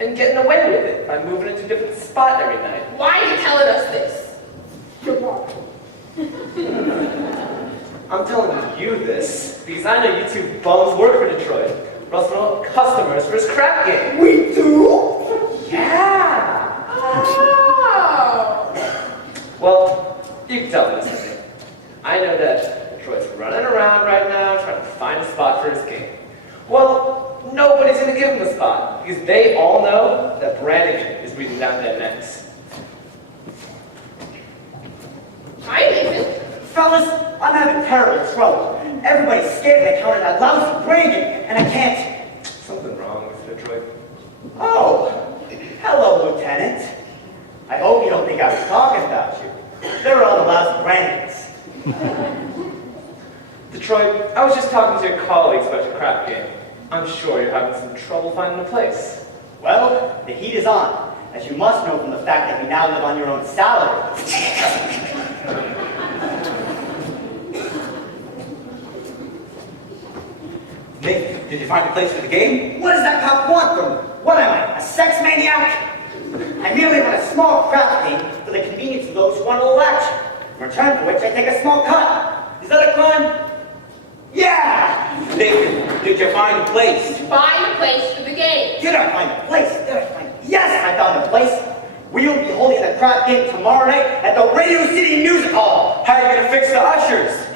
and getting away with it by moving into a different spot every night. Why are you telling us this? I'm telling you this because I know you two bums work for Detroit. Russell want customers for his crap game. We do? Yeah! Oh! Well, you can tell this to me. I know that Detroit's running around right now trying to find a spot for his game. Well, nobody's going to give him a spot because they all know that Brannigan is breathing down their necks. Hi, Nathan. Fellas, I'm having terrible trouble. Everybody's scared to encounter that lousy Brannigan, and I can't. Something wrong with Detroit. Oh, hello, Lieutenant. I hope you don't think I was talking about you. There are all the lousy Brannigans. Detroit, I was just talking to your colleagues about your crap game. I'm sure you're having some trouble finding a place. Well, the heat is on, as you must know from the fact that you now live on your own salary. Nick, did you find a place for the game? What does that cop want from me? What am I, a sex maniac? I merely run a small crap game for the convenience of those who want a little action, in return for which I take a small cut. Is that a crime? Yeah! Nick, did you find a place? Find a place for the game. Did I find a place? Did I find Yes, I found a place. We will be holding the crap game tomorrow night at the Radio City Music Hall. How are you going to fix the ushers?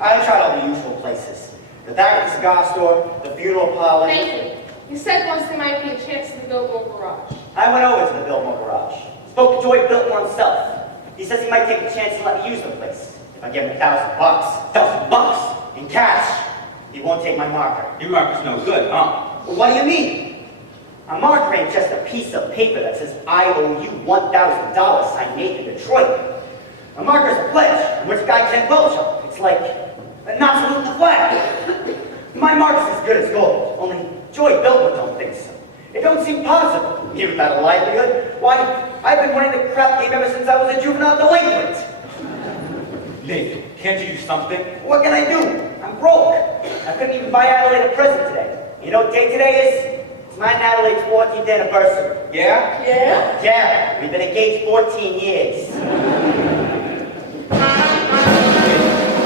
I tried all the usual places. The back of the cigar store, the funeral parlor. Nathan, you said once there might be a chance in the Billboard Garage. I went over to the Biltmore Garage. Spoke to Joy Biltmore himself. He says he might take a chance to let me use the place. If I give him $1,000. $1,000? In cash. He won't take my marker. Your marker's no good, huh? Well, what do you mean? A marker ain't just a piece of paper that says, I owe you $1,000 signed Nathan Detroit. A marker's a pledge, in which a guy can't belch on. It's like a not saluting the flag. My marker's as good as gold, only Joy Biltmore don't think so. It don't seem possible, even without a livelihood. Why, I've been running the crap game ever since I was a juvenile delinquent. Nathan, can't you do something? What can I do? I'm broke. I couldn't even buy Adelaide a present today. You know what day today is? It's mine and Adelaide's 14th anniversary. Yeah? Yeah? Yeah, we've been engaged 14 years.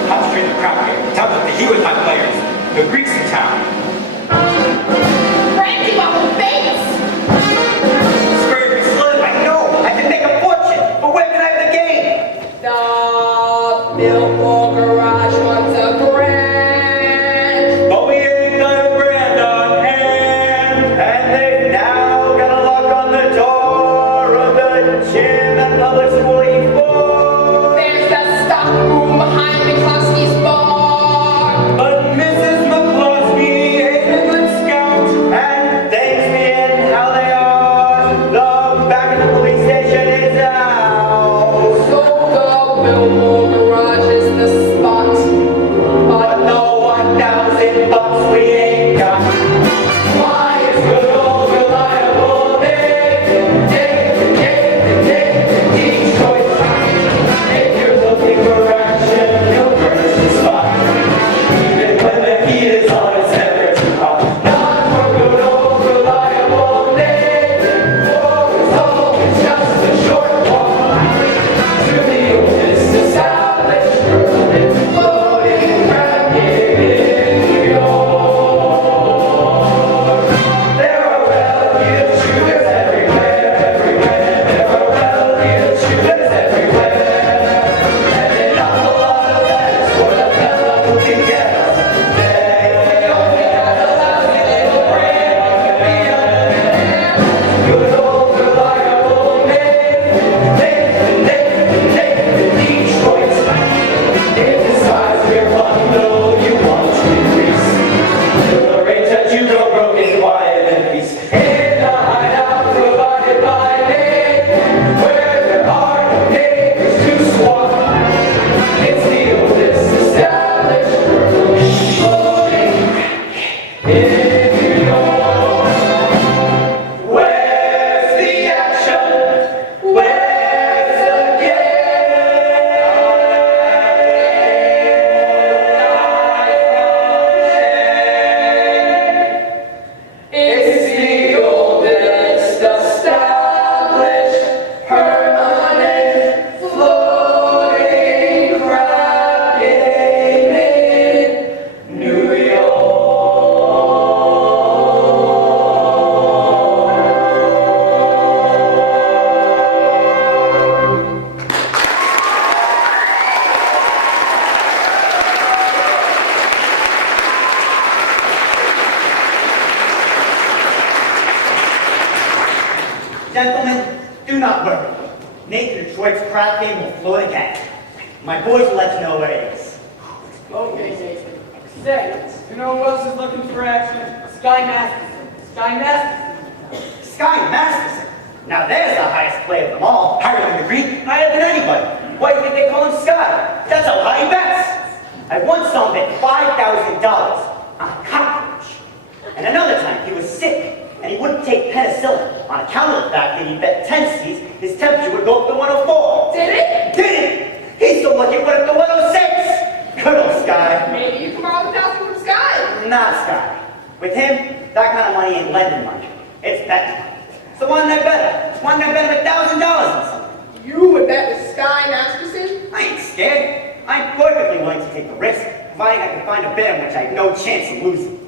Concentrate the crowd here. Tell them to hear with my players. The Greeks in town. Brandy Bubble Bates! Spirit slim, I know. I can make a fortune, but where can I have the game? The Billboard Garage wants a brand. But we ain't got a brand on hand. And they've now got a lock on the door of the gym at Publix 44. There's the stock room behind McCluskey's bar. But Mrs. McCluskey ain't a good scout. Gentlemen, do not worry. Nathan Detroit's crap game will float again. My boys will let you know where it is. Okay, Nathan. Say, you know who else is looking for action? Sky Masterson. Sky Masterson. Sky Masterson. Now there's the highest play of them all. Higher than the Greek? Higher than anybody. Why do you think they call him Sky? That's how high he bets. I once saw him bet $5,000 on a cockroach. And another time he was sick and he wouldn't take penicillin on account of the fact that he bet 10 C's his temperature would go up to 104. Did it? Did it? He's so lucky it went up to 106. Good old Sky. Maybe you can borrow the thousand from Sky. Not Sky. With him, that kind of money ain't lending money. It's betting money. So why didn't I bet him? Why didn't I bet him $1,000 on something? You would bet with Sky Masterson? I ain't scared. I'm perfectly willing to take the risk, providing I can find a bet in which I have no chance of losing.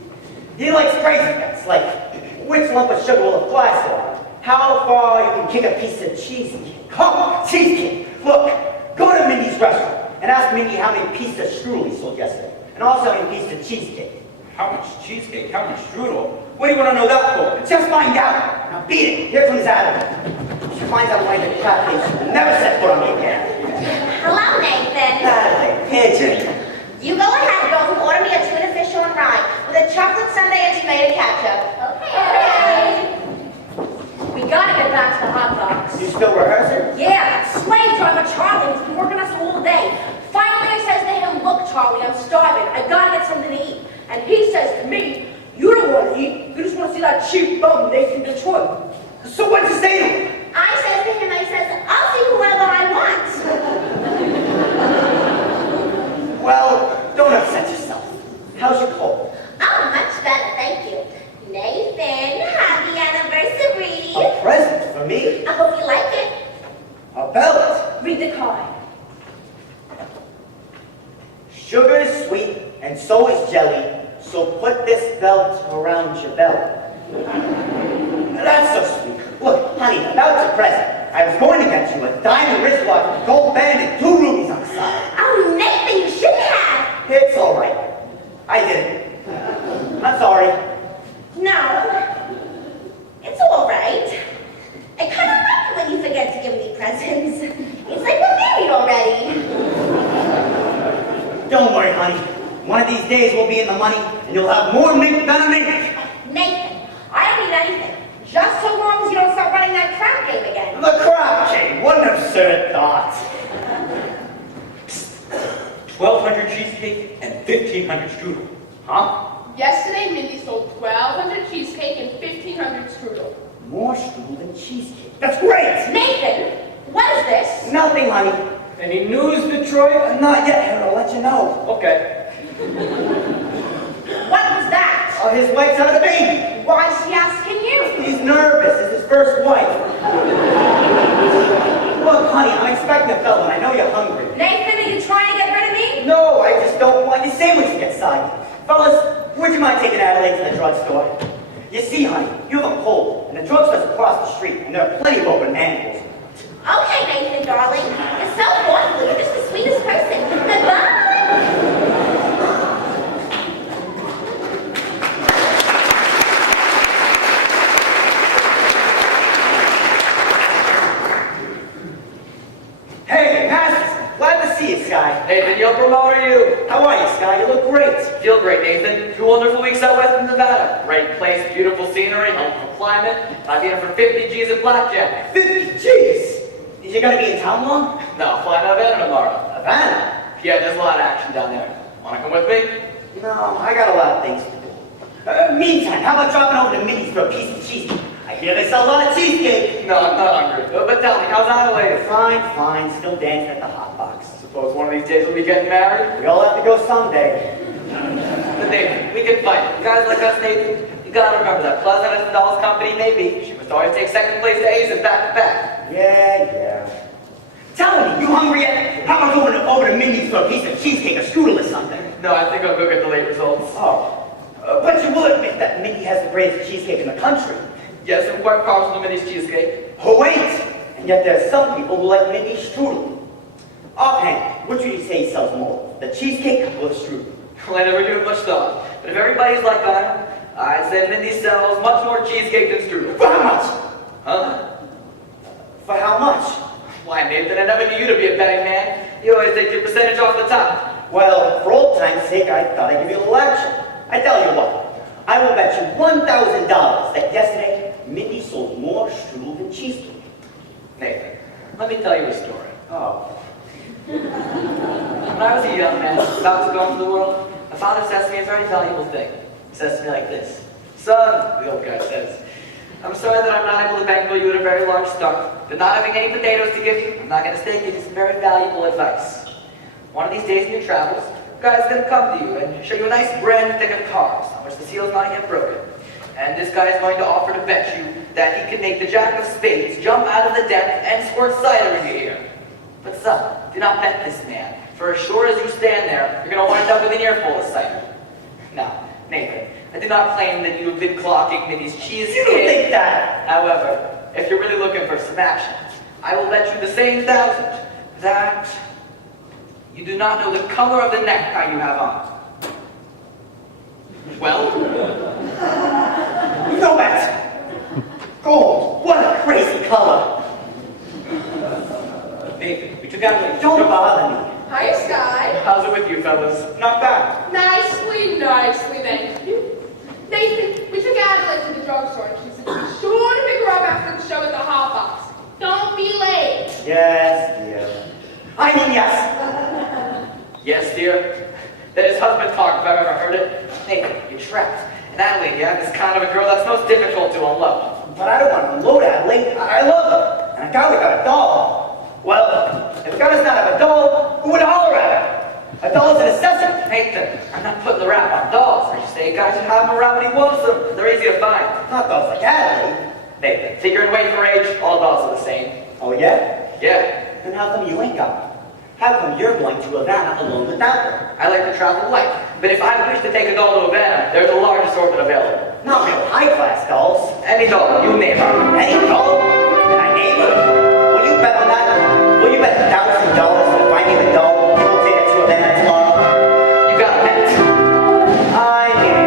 He likes crazy bets, like which lump of sugar will apply so, how far you can kick a piece of cheesecake. Oh, cheesecake! Look, go to Mindy's restaurant and ask Mindy how many pieces of strudel he sold yesterday, and also how many pieces of cheesecake. How much cheesecake? How much strudel? What do you want to know that for? Just find out. Now beat it. Here comes Adam. She finds out why the cat will never set foot on me again. Hello, Nathan. Natalie, pigeon. You go ahead, girls, and order me a tuna fish on rye with a chocolate sundae and tomato ketchup. Okay. We gotta get back to the hot dogs. You still rehearsing? Yeah, slave driver Charlie has been working us all day. Finally, I says to him, "Look, Charlie, I'm starving. I gotta get something to eat." And he says to me, "You don't want to eat. You just want to see that cheap bum Nathan Detroit." So what'd you say to him? I says to him, "I'll see whoever I want." Well, don't upset yourself. How's your cold? Oh, much better, thank you. Nathan, happy anniversary. A present for me? I hope you like it. A belt. Read the card. Sugar is sweet, and so is jelly, so put this belt around your belly. That's so sweet. Look, honey, the belt's a present. I was going to get you a diamond wristwatch with a gold band and 2 rubies on the side. Oh, Nathan, you shouldn't have. It's all right. I did it. I'm sorry. No, it's all right. I kind of like it when you forget to give me presents. It's like we're married already. Don't worry, honey. One of these days we'll be in the money, and you'll have more mink than a mink. Nathan, I don't need anything. Just so long as you don't start running that crap game again. The crap game. What an absurd thought. 1,200 cheesecake and 1,500 strudel. Huh? Yesterday, Mindy sold 1,200 cheesecake and 1,500 strudel. More strudel than cheesecake. That's great! Nathan, what is this? Nothing, honey. Any news, Detroit? Not yet, Harold. I'll let you know. Okay. What was that? Oh, his wife's had a baby. Why is she asking you? He's nervous. It's his first wife. Look, honey, I'm expecting a fellow, and I know you're hungry. Nathan, are you trying to get rid of me? No, I just don't want your sandwich to get soggy. Fellas, would you mind taking Adelaide to the drugstore? You see, honey, you have a cold, and the drugstore's across the street, and there are plenty of open manholes. Okay, Nathan, darling. It's so thoughtful. You're just the sweetest person. Goodbye. Hey, Masterson, glad to see you, Sky. Nathan, you'll promote you. How are you, Sky? You look great. Feel great, Nathan. 2 wonderful weeks out west in Nevada. Great place, beautiful scenery, helpful climate. I've been in for 50 G's in blackjack. 50 G's. You gonna be in town long? No, flying out of Havana tomorrow. Havana? Yeah, there's a lot of action down there. Wanna come with me? No, I got a lot of things to do. Meantime, how about dropping over to Minnie's for a piece of cheesecake? I hear they sell a lot of cheesecake. No, I'm not hungry. But tell me, how's Adelaide? Fine, fine. Still dancing at the hot box. Suppose one of these days we'll be getting married? We all have to go someday. But Nathan, we can fight. Guys like us, Nathan, you gotta remember that pleasant as the doll's company may be, she must always take second place to ace and back to back. Yeah. Tell me, you hungry yet? How about going over to Minnie's for a piece of cheesecake or strudel or something? No, I think I'll go get the late results. Oh. But you will admit that Minnie has the greatest cheesecake in the country. Yes, I'm quite partial to Minnie's cheesecake. Who ain't? And yet there are some people who like Minnie's strudel. Offhand, which would you say sells more, the cheesecake or the strudel? Well, I never give it much thought. But if everybody's like I am, I'd say Minnie sells much more cheesecake than strudel. For how much? Huh? For how much? Why, Nathan, I never knew you to be a betting man. You always take your percentage off the top. Well, for old time's sake, I thought I'd give you a little action. I tell you what, I will bet you $1,000 that yesterday Mindy sold more strudel than cheesecake. Nathan, let me tell you a story. Oh. When I was a young man, about to go into the world, my father says to me a very valuable thing. He says to me like this: "Son," the old guy says, "I'm sorry that I'm not able to bankroll you at a very large start, but not having any potatoes to give you, I'm not going to stay give you some very valuable advice. One of these days in your travels, a guy's going to come to you and show you a nice brand new deck of cards on which the seal's not yet broken. And this guy is going to offer to bet you that he can make the jack of spades jump out of the deck and squirt cider in your ear. But son, do not bet this man, for as sure as you stand there, you're going to wind up with an earful of cider." Now, Nathan, I do not claim that you have been clocking Minnie's cheesecake. You don't think that? However, if you're really looking for some action, I will bet you the same $1,000 that you do not know the color of the necktie you have on. Well? No bet. Gold. What a crazy color. Nathan, we took out a Don't bother me. Hi, Sky. How's it with you fellas? Not bad. Nicely, thank you. Nathan, we took Adelaide to the drugstore and she said to be sure to pick her up after the show at the Hot Box. Don't be late. Yes, dear. I mean, yes. Yes, dear. That is husband talk if I've ever heard it. Nathan, you're trapped. And Adelaide, yeah, is kind of a girl that's most difficult to unload. But I don't want to unload Adelaide. I love her. And I got a doll. Well, if a guy does not have a doll, who would holler at her? A doll is a necessity. Nathan, I'm not putting the rap on dolls. I just say guys should have them around when he wants them. They're easy to find. Not dolls like Adelaide. Nathan, figure and weight for age, all dolls are the same. Oh, yeah? Yeah, Then how come you ain't got one? How come you're going to Havana alone without her? I like to travel light. But if I wish to take a doll to Havana, there's a large assortment available. Not real high-class dolls. Any doll, you name it. Any doll? Can I name her? Will you bet on that? Will you bet $1,000 that if I name a doll, you will take it to Havana tomorrow? You got that. I mean...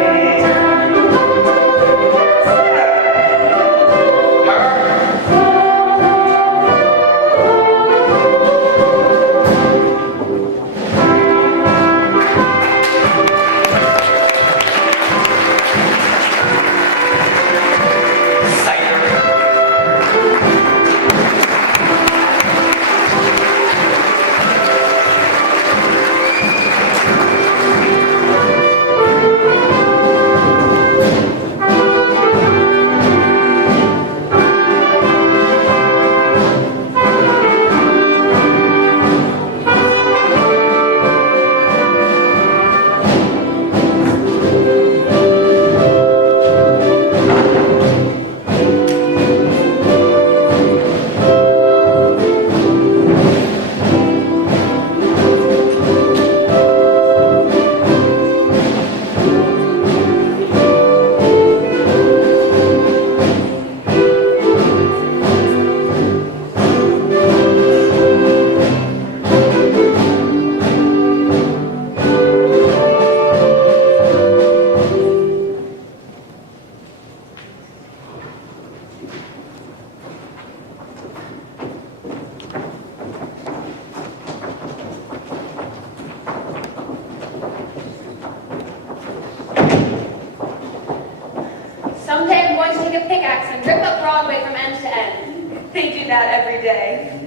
Someday I'm going to take a pickaxe and rip up Broadway from end to end. They do that every day.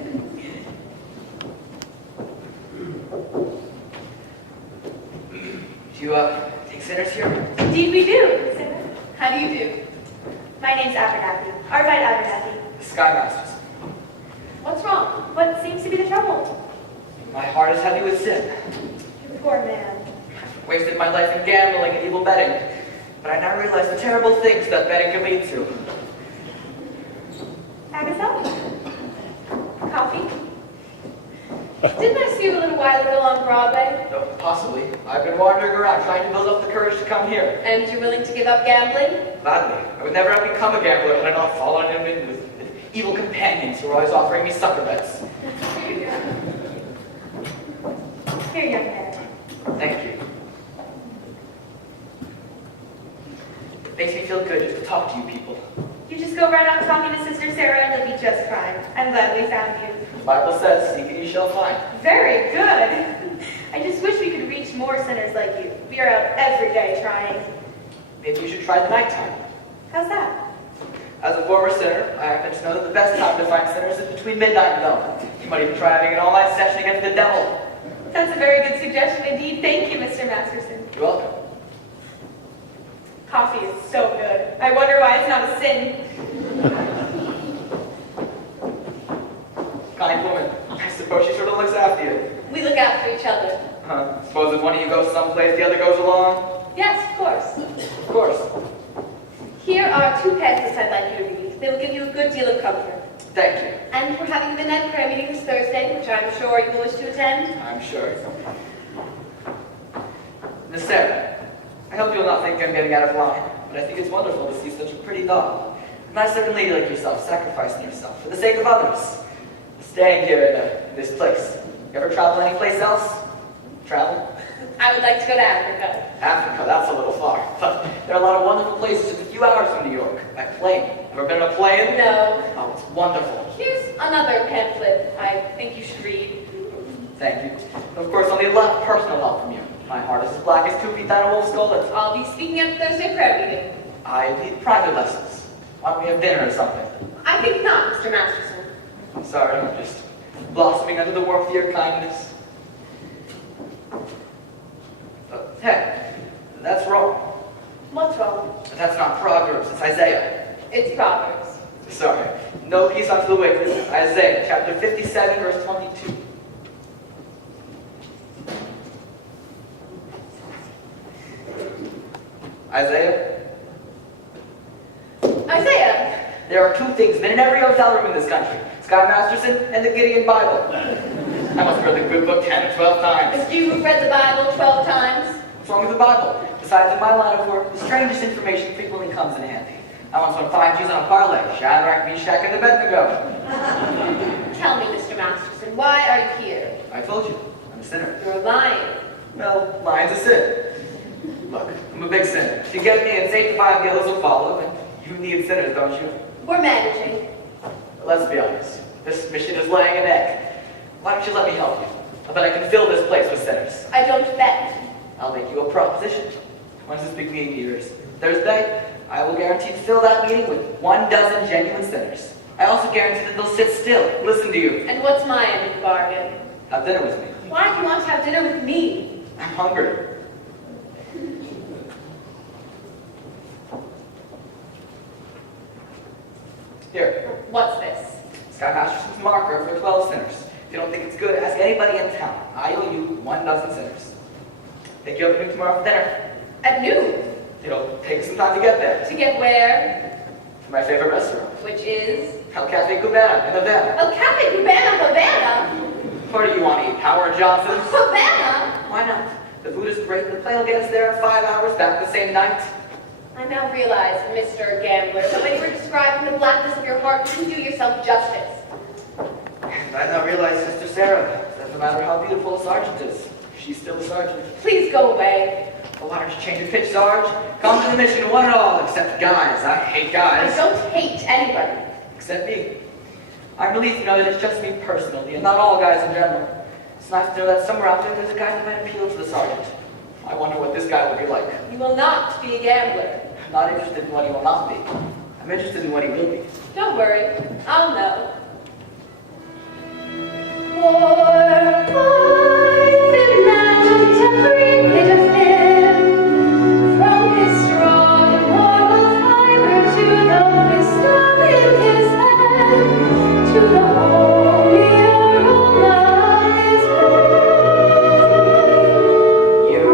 Do you, take sinners here? Indeed we do. How do you do? My name's Abernathy. Arvide Abernathy. The Sky Masters. What's wrong? What seems to be the trouble? My heart is heavy with sin. You poor man. Wasted my life in gambling and evil betting. But I now realize the terrible things that betting can lead to. Agatha? Coffee? Didn't I see you a little while ago on Broadway? No, possibly. I've been wandering around trying to build up the courage to come here. And you're willing to give up gambling? Gladly. I would never have become a gambler had I not fallen in with evil companions who were always offering me sucker bets. Here, young man. Thank you. It makes me feel good just to talk to you people. You just Just go right on talking to Sister Sarah and you'll be just fine. I'm glad we found you. The Bible says, seek and you shall find. Very good. I just wish we could reach more sinners like you. We are out every day trying. Maybe you should try the nighttime. How's that? As a former sinner, I happen to know that the best time to find sinners is between midnight and dawn. You might even try having an all-night session against the devil. That's a very good suggestion indeed. Thank you, Mr. Masterson. You're welcome. Coffee is so good. I wonder why it's not a sin. Kind woman. I suppose she sort of looks after you. We look out for each other. Suppose if one of you goes someplace, the other goes along? Yes, of course. Of course. Here are 2 pamphlets I'd like you to read. They will give you a good deal of comfort. Thank you. And we're having a midnight prayer meeting this Thursday, which I'm sure you will wish to attend. I'm sure. Miss Sarah, I hope you will not think I'm getting out of line, but I think it's wonderful to see such a pretty doll. A nice certain lady like yourself, sacrificing yourself for the sake of others. Staying here in this place. You ever travel anyplace else? Travel? I would like to go to Africa. Africa, that's a little far. But there are a lot of wonderful places just a few hours from New York. By plane. Ever been on a plane? No. Oh, it's wonderful. Here's another pamphlet I think you should read. Thank you. And of course, only a lot of personal help from you. My heart is as black as 2 feet down a wolf's gullet. I'll be speaking at the Thursday prayer meeting. I need private lessons. Why don't we have dinner or something? I think not, Mr. Masterson. I'm sorry, I'm just blossoming under the warmth of your kindness. Hey, that's wrong. What's wrong? That's not Proverbs, it's Isaiah. It's Proverbs. Sorry. No peace unto the wicked. Isaiah, chapter 57, verse 22. Isaiah? Isaiah! There are 2 things men in every hotel room in this country. Sky Masterson and the Gideon Bible. I must have read the good book 10 or 12 times. If you've read the Bible 12 times, What's wrong with the Bible? Besides, in my line of work, the strangest information frequently comes in handy. I once won 5 G's on a parlay. Shadrach, Meshach, and Abednego. tell me, Mr. Masterson, why are you here? I told you, I'm a sinner. You're lying. Well, lying's a sin. Look, I'm a big sinner. If you get me and say 5 the others will follow, and you need sinners, don't you? We're managing. Let's be honest. This mission is laying an egg. Why don't you let me help you? I bet I can fill this place with sinners. I don't bet. I'll make you a proposition. When's this big meeting of yours? Thursday? I will guarantee to fill that meeting with 1 dozen genuine sinners. I also guarantee that they'll sit still, listen to you. And what's my end of the bargain? Have dinner with me. Why do you want to have dinner with me? I'm hungry. Here, What's this? Sky Masterson's marker for 12 sinners. If you don't think it's good, ask anybody in town. I owe you 1 dozen sinners. Take you up at noon tomorrow for dinner. At noon. It'll take some time to get there. To get where? To my favorite restaurant, Which is? El Cafe Cubana in Havana. El Cafe Cubana, Havana. What do you want to eat, Howard Johnson's? Havana? Why not? The food is great. The plane will get us there in 5 hours, back the same night. I now realize, Mr. Gambler, that when you were describing the blackness of your heart, you didn't do yourself justice. And I now realize, Sister Sarah, that no matter how beautiful a sergeant is, she's still a sergeant. Please go away. Well, why don't you change your pitch, Sarge? Come to the mission, one and all, except guys. I hate guys. I don't hate anybody. Except me. I'm relieved to know that it's just me personally, and not all guys in general. It's nice to know that somewhere out there, there's a guy that might appeal to the sergeant. I wonder what this guy will be like. You will not be a gambler. I'm not interested in what he will not be. I'm interested in what he will be. Don't worry. I'll know. For I've imagined every bit of him, from his strong moral fiber to the wisdom in his head, to the holier aroma his mind. You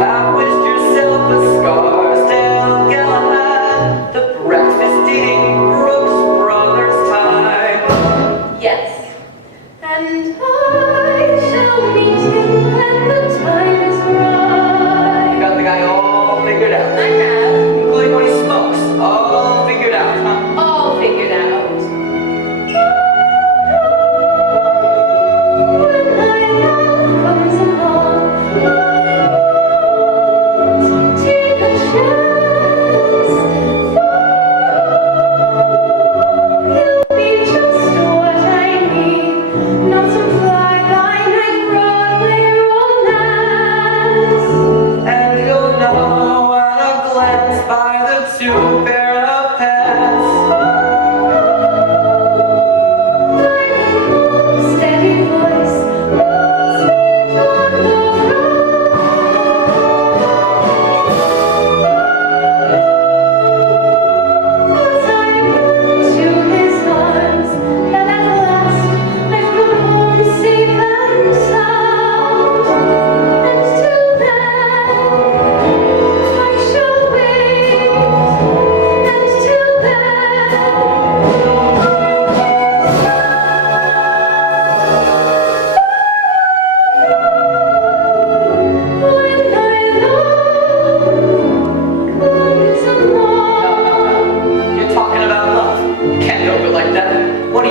have wished yourself a Scarsdale Galahad, the breakfast-eating Brooks Brothers type. Yes. And I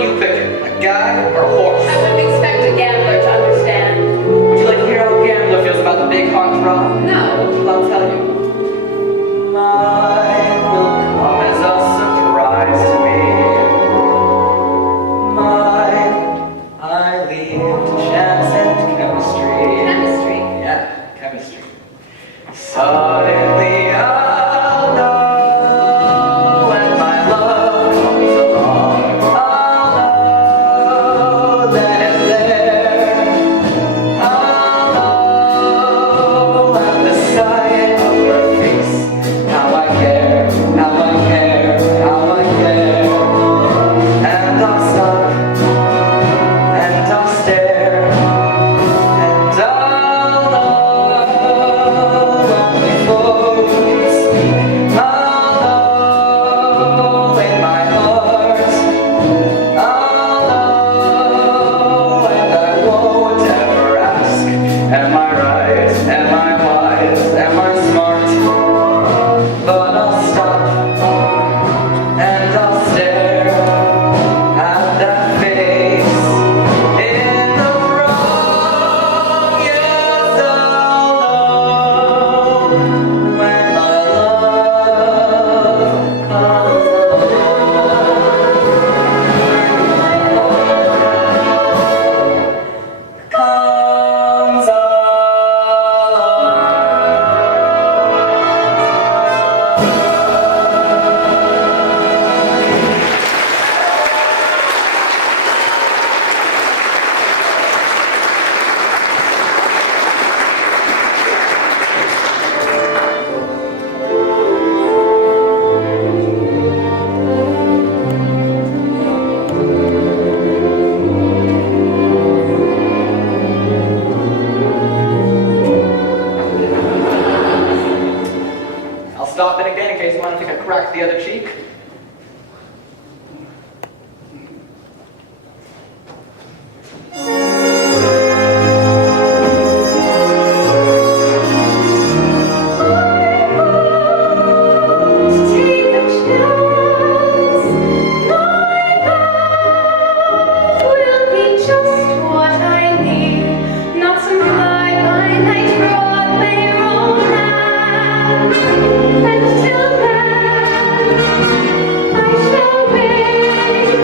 are you picking? A guy or a horse? I wouldn't expect a gambler to understand. Would you like to hear how a gambler feels about the big hot draw? No. Well, I'll tell you. Mine will come as a surprise to me. Mine, I leave to chance and chemistry. Chemistry. Yeah, chemistry. Suddenly I'll know when my love comes along. I'll know then and there. I'll know at the sight of her face how I care, how I care, how I care. And I'll stop and I'll stare and I'll know before we can speak. I'll know in my heart. I'll know and I won't ever ask. Am I right? Am I wise? Am I smart? But I'll stop and I'll stare at that face in the wrong. Yes, I'll know when my love comes along. Comes along. I'll stop in again in case you want to take a crack at the other cheek. Take a chance. My path will be just what I need. Not some fly-by-night Broadway romance. Until then, I shall wait.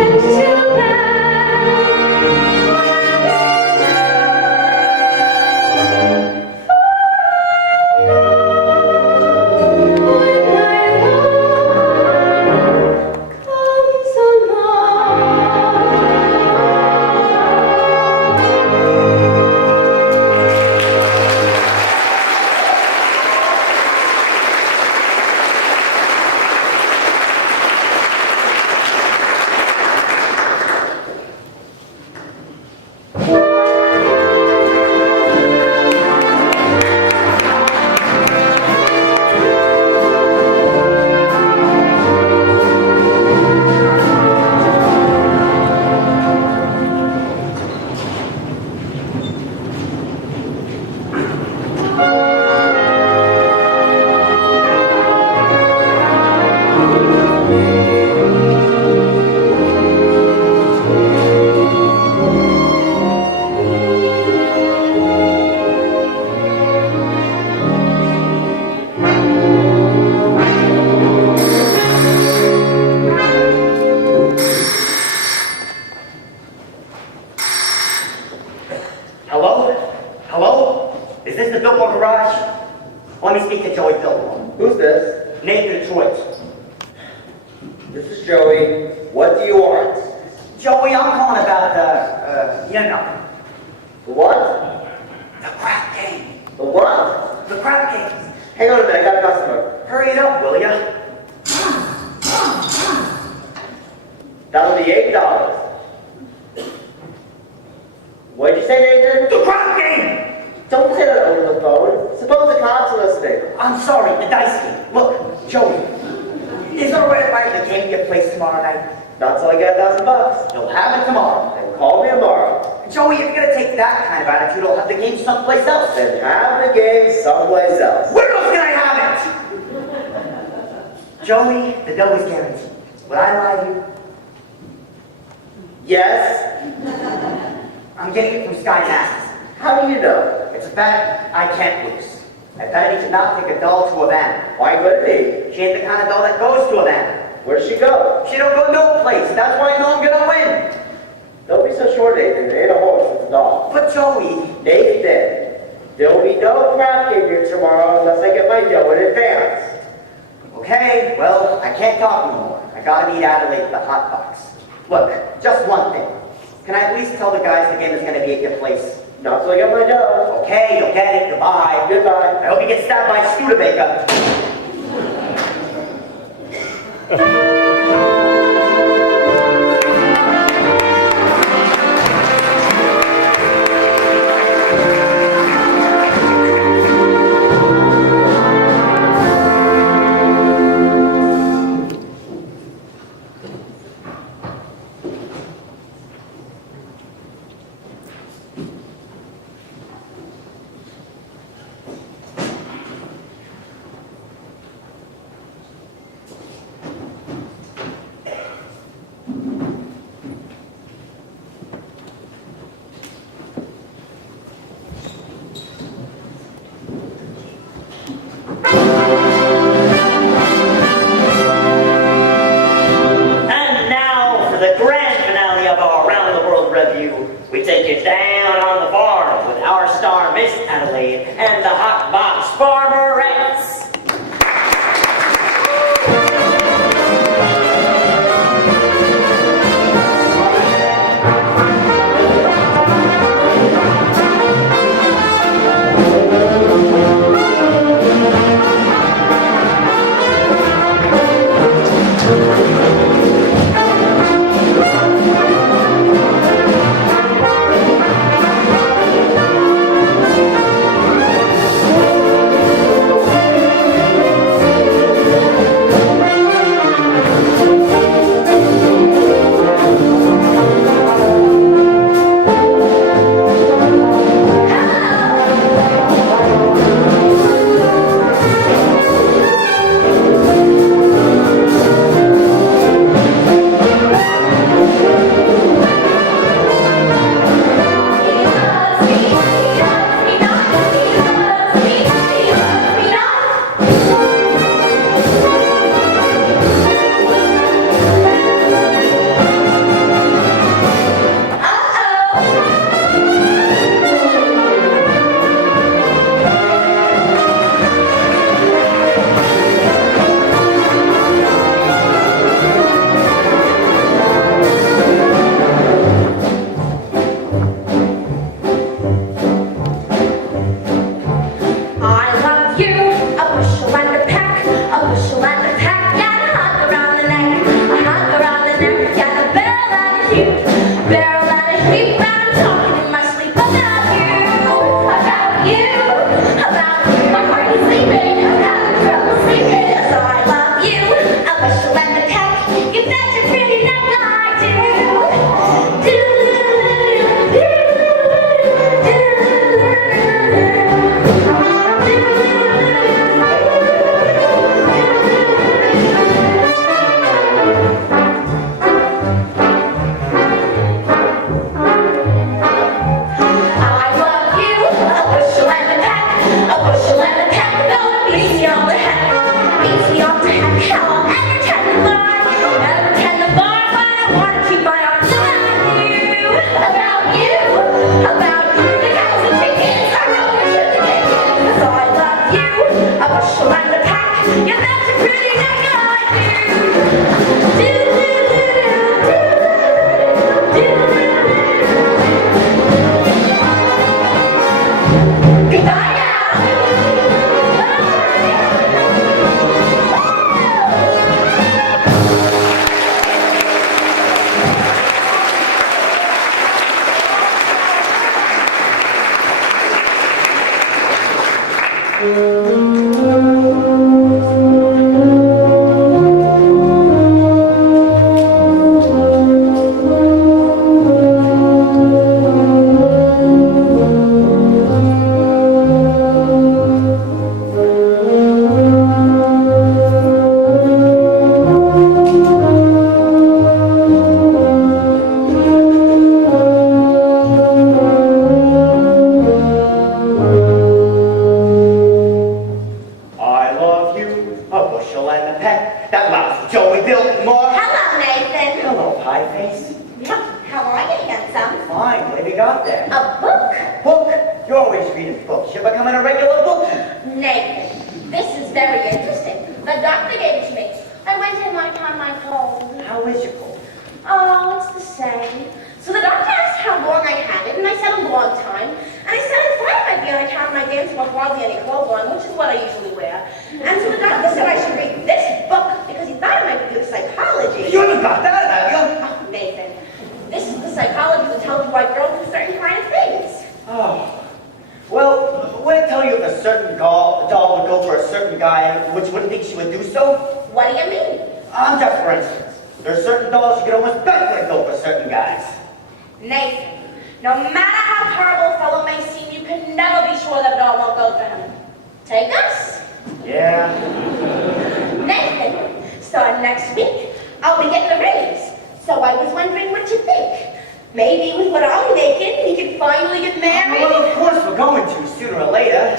Until then, when my love comes along. Hello? Hello? Is this the Billboard Garage? Let me speak to Joey Billboard. Who's this? Nathan Detroit. This is Joey. What do you want? Joey, I'm calling about the, you know, The what? the crap game. The what? The crap games. Hang on a minute, I got a customer. Hurry it up, will ya? That'll be $8. What'd you say, Nathan? The crap game! Don't say that over the phone. Suppose the cops are listening. I'm sorry, the dice game. Look, Joey, is there a way to buy the game at your place tomorrow night? Not till I get $1,000. You'll have it tomorrow. Then call me tomorrow. Joey, if you're gonna take that kind of attitude, I'll have the game someplace else. Then have the game someplace else. Where else can I have it? Joey, the dough is guaranteed. Would I lie to you? Yes? I'm getting it from Sky Masters. How do you know? It's a bet I can't lose. I bet he did not take a doll to a van. Why would it She ain't the kind of doll that goes to a van. be? Where'd she go? She don't go no place. That's why I know I'm gonna win. Don't be so sure, Nathan. It ain't a horse, it's a dog. But Joey, Nathan, there will be no craft game here tomorrow unless I get my dough in advance. okay, well, I can't talk no more. I gotta meet Adelaide at the hot box. Look, just one thing. Can I at least tell the guys the game is gonna be at your place? Not till I get my dough. Okay, you'll get it. Goodbye. Goodbye. I hope you get stabbed by Studebaker. And now for the grand finale of our Around the World review. We take you down on the farm with our star Miss Adelaide and the hot box farmerettes. How are you, handsome? Fine, what have you got there? A book? Book? You're always reading books. You're becoming a regular bookie. Nathan, this is very interesting. The doctor gave it to me. I went in like on my cold. How is your cold? Oh, it's the same. So the doctor asked how long I had it, and I said a long time. And I said I thought it might be on account of my dance with hardly any clothes on, which is what I usually wear. And so the doctor said I should read this book because he thought it might be good psychology. You haven't got that, have you? Oh, Nathan, this is the psychology that tells you why girls do certain kind of things. Oh. Well, would it tell you if a certain doll would go for a certain guy, which wouldn't think she would do so? What do you mean? Just for instance. There are certain dolls you can almost bet would go for certain guys. Nathan, no matter how terrible a fellow may seem, you can never be sure that a doll won't go for him. Take us? Yeah. Nathan, starting next week, I'll be getting a raise. So I was wondering what you think. Maybe with what I'm making, we could finally get married. Well, of course we're going to, sooner or later.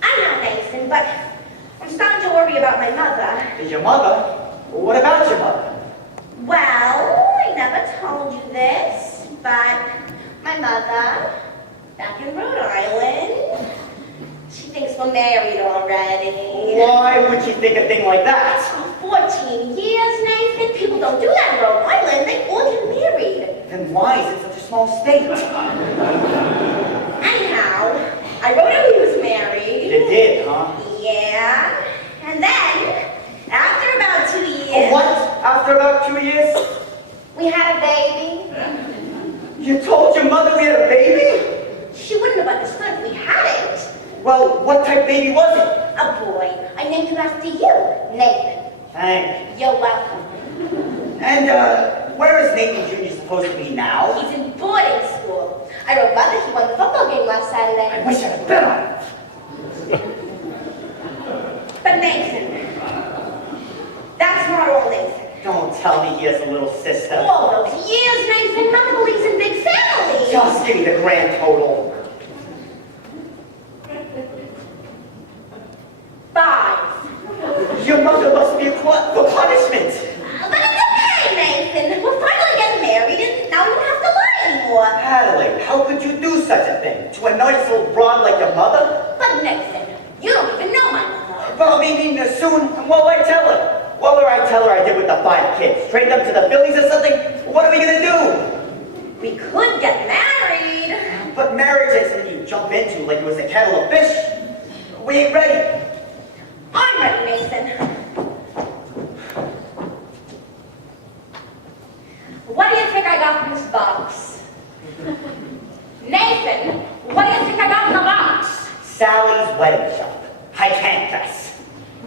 I know, Nathan, but I'm starting to worry about my mother. Is your mother? What about your mother? Well, I never told you this, but my mother, back in Rhode Island, she thinks we're married already. Why would she think a thing like that? 14 years, Nathan. People don't do that in Rhode Island. They all get married. Then why is it such a small state? Anyhow, I wrote him he was married. You did, huh? Yeah. And then, after about 2 years... Oh, what? After about 2 years? We had a baby. You told your mother we had a baby? She wouldn't have understood if we hadn't. Well, what type baby was it? A boy. I named him after you, Nathan. Thank You're welcome. you. And, where is Nathan Jr. supposed to be now? He's in boarding school. I wrote Mother he won the football game last Saturday. I wish I had been on it. But Nathan, that's not all, Nathan. Don't tell me he has a little sister. All those years, Nathan, mother believes in big families. Just give me the grand total. 5. Your mother must be a glut for punishment. But it's okay, Nathan. We're finally getting married, and now we don't have to lie anymore. Adelaide, how could you do such a thing? To a nice little broad like your mother? But Nathan, you don't even know my mother. But I'll be meeting her soon, and what'll I tell her? What will I tell her I did with the 5 kids? Trade them to the Phillies or something? What are we gonna do? We could get married. But marriage ain't something you jump into like it was a kettle of fish. We ain't ready. I'm ready, Nathan. What do you think I got in this box? Nathan, what do you think I got in the box? Sally's wedding shop. I can't guess.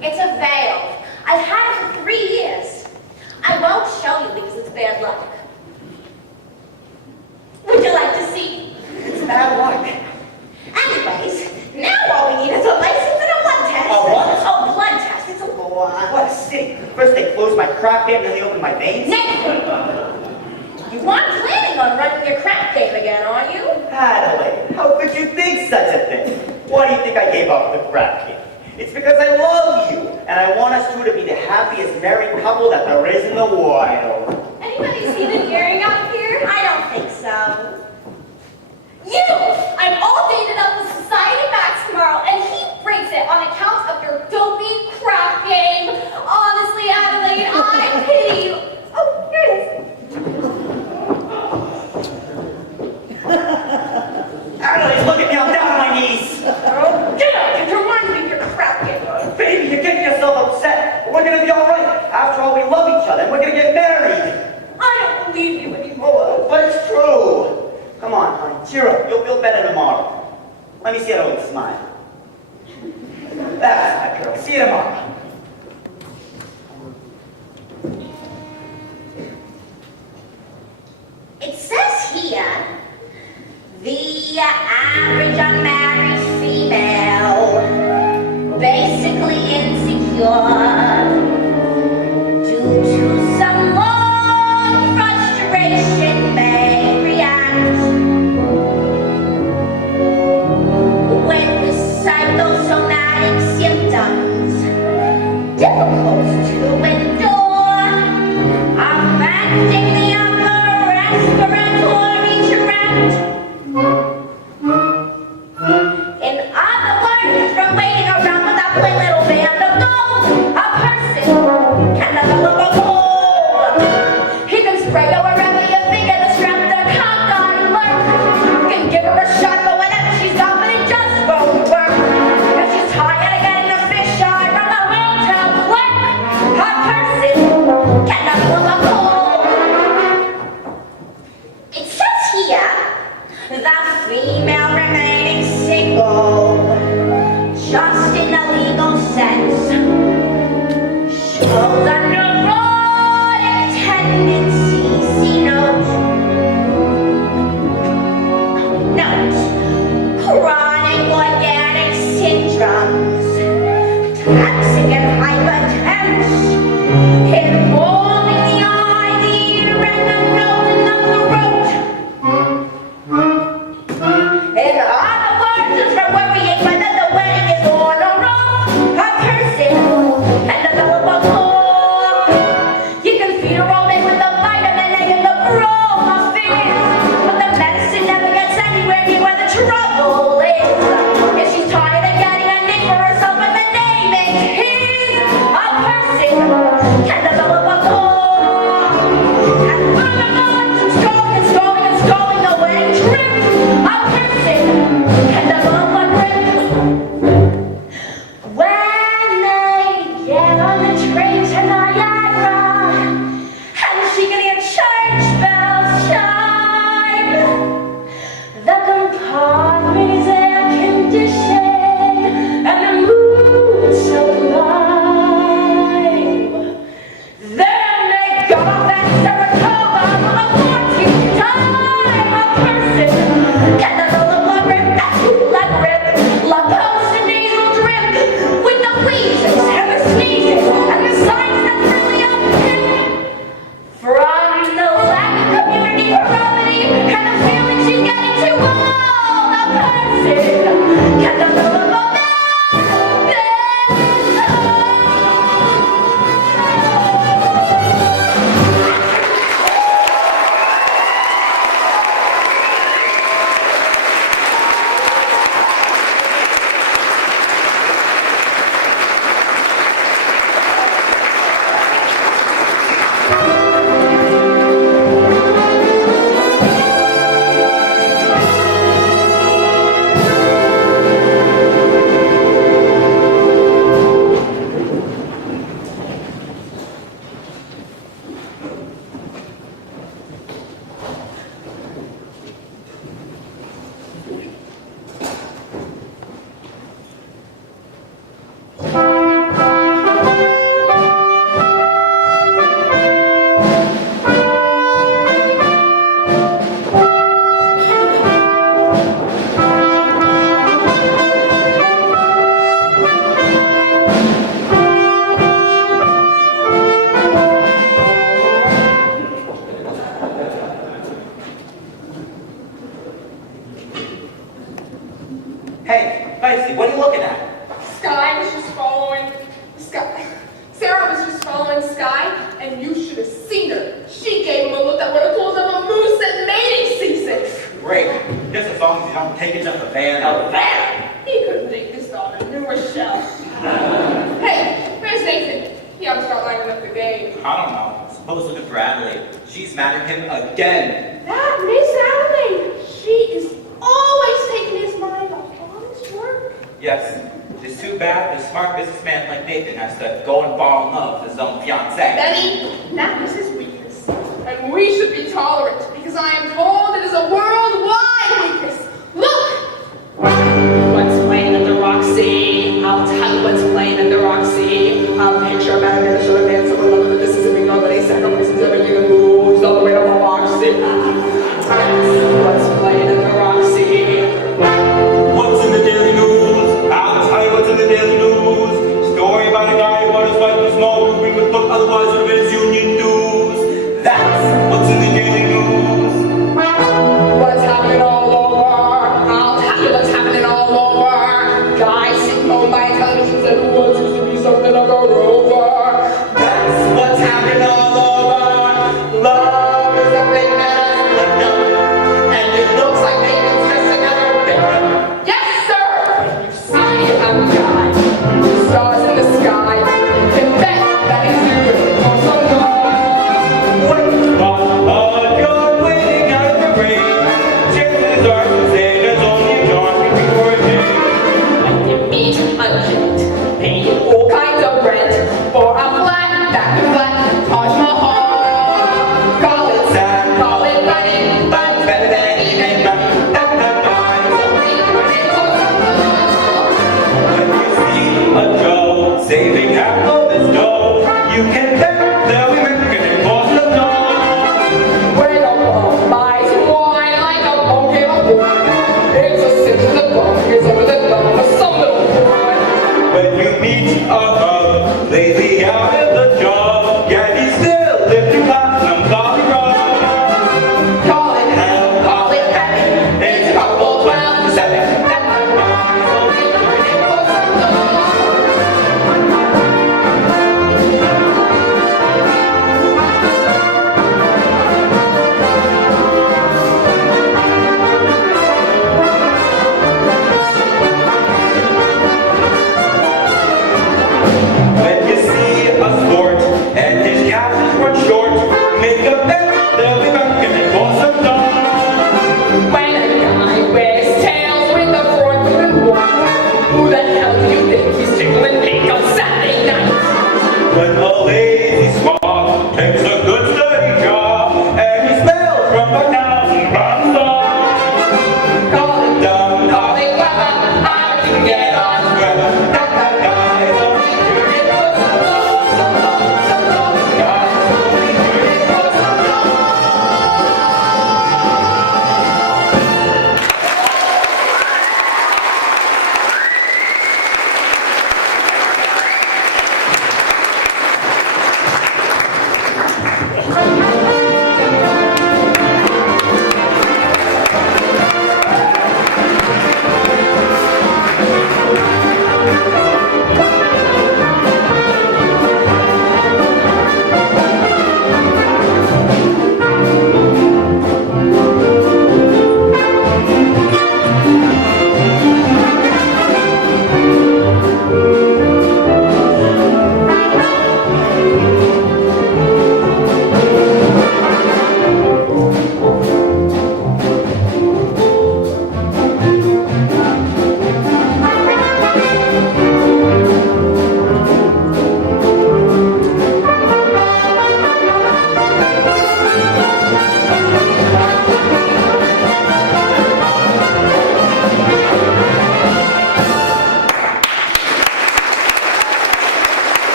It's a veil. I've had it for 3 years. I won't show you because it's bad luck. Would you like to see? It's bad luck. Anyways, now all we need is a license and a blood test. A what? Oh, blood test. It's a law. What a city. First they closed my crap game, then they opened my veins. Nathan, you aren't planning on running your crap game again, are you? Adelaide, how could you think such a thing? Why do you think I gave up the crap game? It's because I love you, and I want us two to be the happiest married couple that there is in the world. Anybody see the earring out here? I don't think so. You! I'm all dated up with Society Max tomorrow, and he breaks it on account of your dopey crap game. Honestly, Adelaide, I pity you. Oh, here it is. Adelaide, look at me, I'm down on my knees. Oh, get up and remind me of your crap game. Baby, you're getting yourself upset. We're gonna be all right. After all, we love each other, and we're gonna get married. I don't believe you anymore. But it's true. Come on, honey, cheer up. You'll feel better tomorrow. Let me see that old smile. That's my girl. See you tomorrow. It says here, the average unmarried female, basically insecure, due to some long frustration may react when the psychosomatic symptoms difficult to endure, affecting the upper Hey, Dicey, what are you looking at? Sky was just following Sky. Sarah was just following Sky, and you should have seen her. She gave him a look that would have called up a moose at mating season. Great. Just as long as you don't take it to the van. Oh, that! He could make this on a New Rochelle. Hey, where's Nathan? He ought to start lining up the game. I don't know. Suppose looking for Adelaide. She's mad at him again. That Miss Adelaide, she is always taking his mind off honest work. Yes. It's too bad the smart businessman like Nathan has to go and fall in love with his own fiancée. Benny, that is his weakness. And we should be tolerant, because I am told it is a worldwide weakness. Look! What's playing at the Roxy? I'll tell you what's playing at the Roxy. I'll picture a man in a shirt of dance over the middle of the Mississippi, nobody sacrifices everything and moves all the way to the Roxy. What's playing at the Roxy? What's in the Daily News? I'll tell you what's in the Daily News. Story about a guy who bought his wife a small movie with book, otherwise it would have been union dues. That's what's in the Daily News. What's happening all over? I'll tell you what's happening all over. Guys sitting home by televisions and who wants used to be something of a rover. That's what's happening all over. Love is a thing that has flipped up, and it looks like maybe it's just another victim. Yes, sir! You see a guy, stars in the sky, and bet that he's doing for some love. While you're waiting out in the rain, chances are the same as only John before a day. When you meet a gent, paying all kinds of rent for a flat, back to flat, Taj Mahal. Call it sad, call it funny, but better than even none. That guy's only doing it for some love. When you see a Joe saving half of his dough, you can bet they'll be making it for some love. When a bum buys wine like a bouquet of wine, it's a sin to the bum, it's over the thumb of some little boy. When you meet a hug, lazy out of the job, yet he's still lifting platinum coffee rock. Call it hell, call it heaven, it's a couple 12 to 7. That guy's only doing it for some love. When you see a sport and his calf is run short, make a bet they'll be back in it for some dough. When a guy wears tails with the front and white, who the hell do you think he's tickling pink on Saturday night? When a lazy swab takes a good steady job and he smells from 1,000 rounds off. Call it dumb, call it clever, how do you get on forever? That guy's only doing it for some love, some love, some love. Guy's only doing it for some love.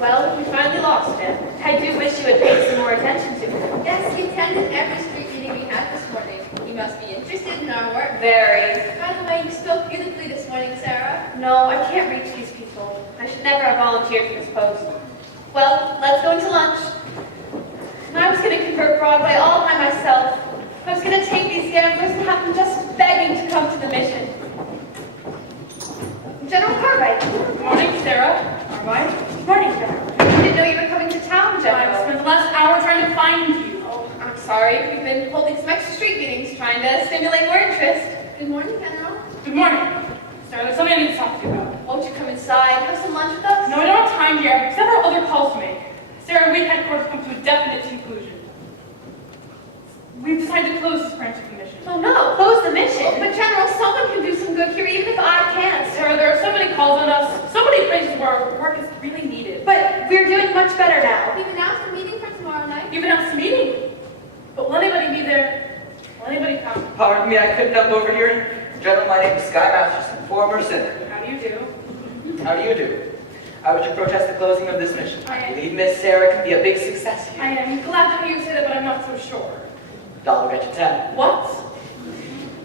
Well, we finally lost him. I do wish you had paid some more attention to him. Yes, he attended every street meeting we had this morning. You must be interested in our work. Very. By the way, you spoke beautifully this morning, Sarah. No, I can't reach these people. I should never have volunteered for this post. Well, let's go into lunch. I was going to convert Broadway all by myself. I was going to take these gamblers and have them just begging to come to the mission. General Cartwright. Good morning, Sarah. Cartwright. Good morning, General. I didn't know you were coming to town, I General. spent the last hour trying to find you. Oh, I'm sorry. We've been holding some extra street meetings trying to stimulate more interest. Good morning, General. Good morning. Sarah, there's something I need to talk to you about. Won't you come inside? Have some lunch with us? No, I don't have time here. I have several other calls to make. Sarah, we at headquarters come to a definite conclusion. We've decided to close this branch of the mission. Oh no, close the mission. But General, someone can do some good here even if I can't. Sarah, there are so many calls on us, so many places where our work is really needed. But we're doing much better now. We've announced a meeting for tomorrow night. You've announced a meeting. But will anybody be there? Will anybody come? Pardon me, I couldn't up over here. General, my name is Sky Masterson, former sinner. How do you do? How do you do? I would to protest the closing of this mission. I believe Miss Sarah can be a big success here. I am glad to hear you say that, but I'm not so sure. Dollar get you 10. What?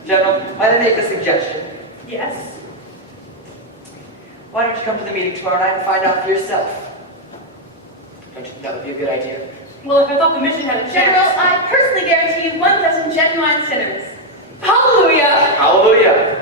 General, might I make a suggestion? Yes? Why don't you come to the meeting tomorrow night and find out for yourself? Don't you think that would be a good idea? Well, if I thought the mission had a chance... General, I personally guarantee you 1 dozen genuine sinners. Hallelujah! Hallelujah.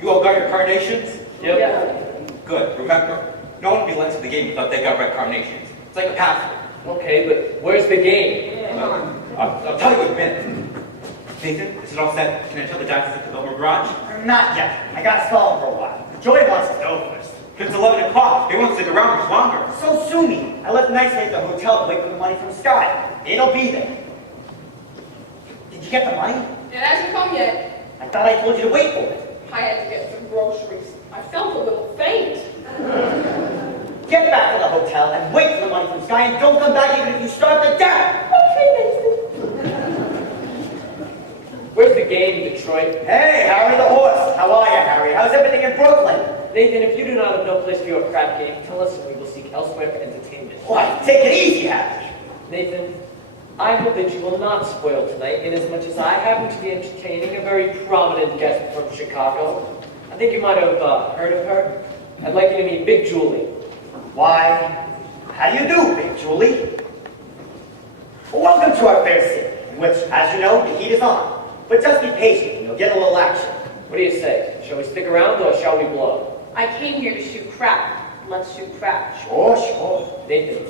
You all got your carnations? Yep. Good. Remember, no one will be lent to the game without they got red carnations. It's like a password. Okay, but where's the game? I'll tell you in a minute. Nathan, is it all set? Can I tell the Jacksons at the Belmore garage? Not yet. I gotta stall for a while. Joey wants to go first. It's 11 o'clock. They won't stick around much longer. So sue me. I left nicely at the hotel to wait for the money from Sky. It'll be there. Did you get the money? It hasn't come yet. I thought I told you to wait for it. I had to get some groceries. I felt a little faint. Get back to the hotel and wait for the money from Sky and don't come back even if you start the dam. Okay, Vincent. Where's the game, Detroit? Hey, Harry the horse. How are you, Harry? How's everything in Brooklyn? Nathan, if you do not have no place for your crap game, tell us and we will seek elsewhere for entertainment. Why, take it easy, Harry. Nathan, I hope that you will not spoil tonight, inasmuch as I happen to be entertaining a very prominent guest from Chicago. I think you might have heard of her. I'd like you to meet Big Julie. Why, how do you do, Big Julie? Well, welcome to our fair city, in which, as you know, the heat is on. But just be patient and you'll get a little action. What do you say? Shall we stick around or shall we blow? I came here to shoot crap. Let's shoot crap. Sure, sure. Nathan,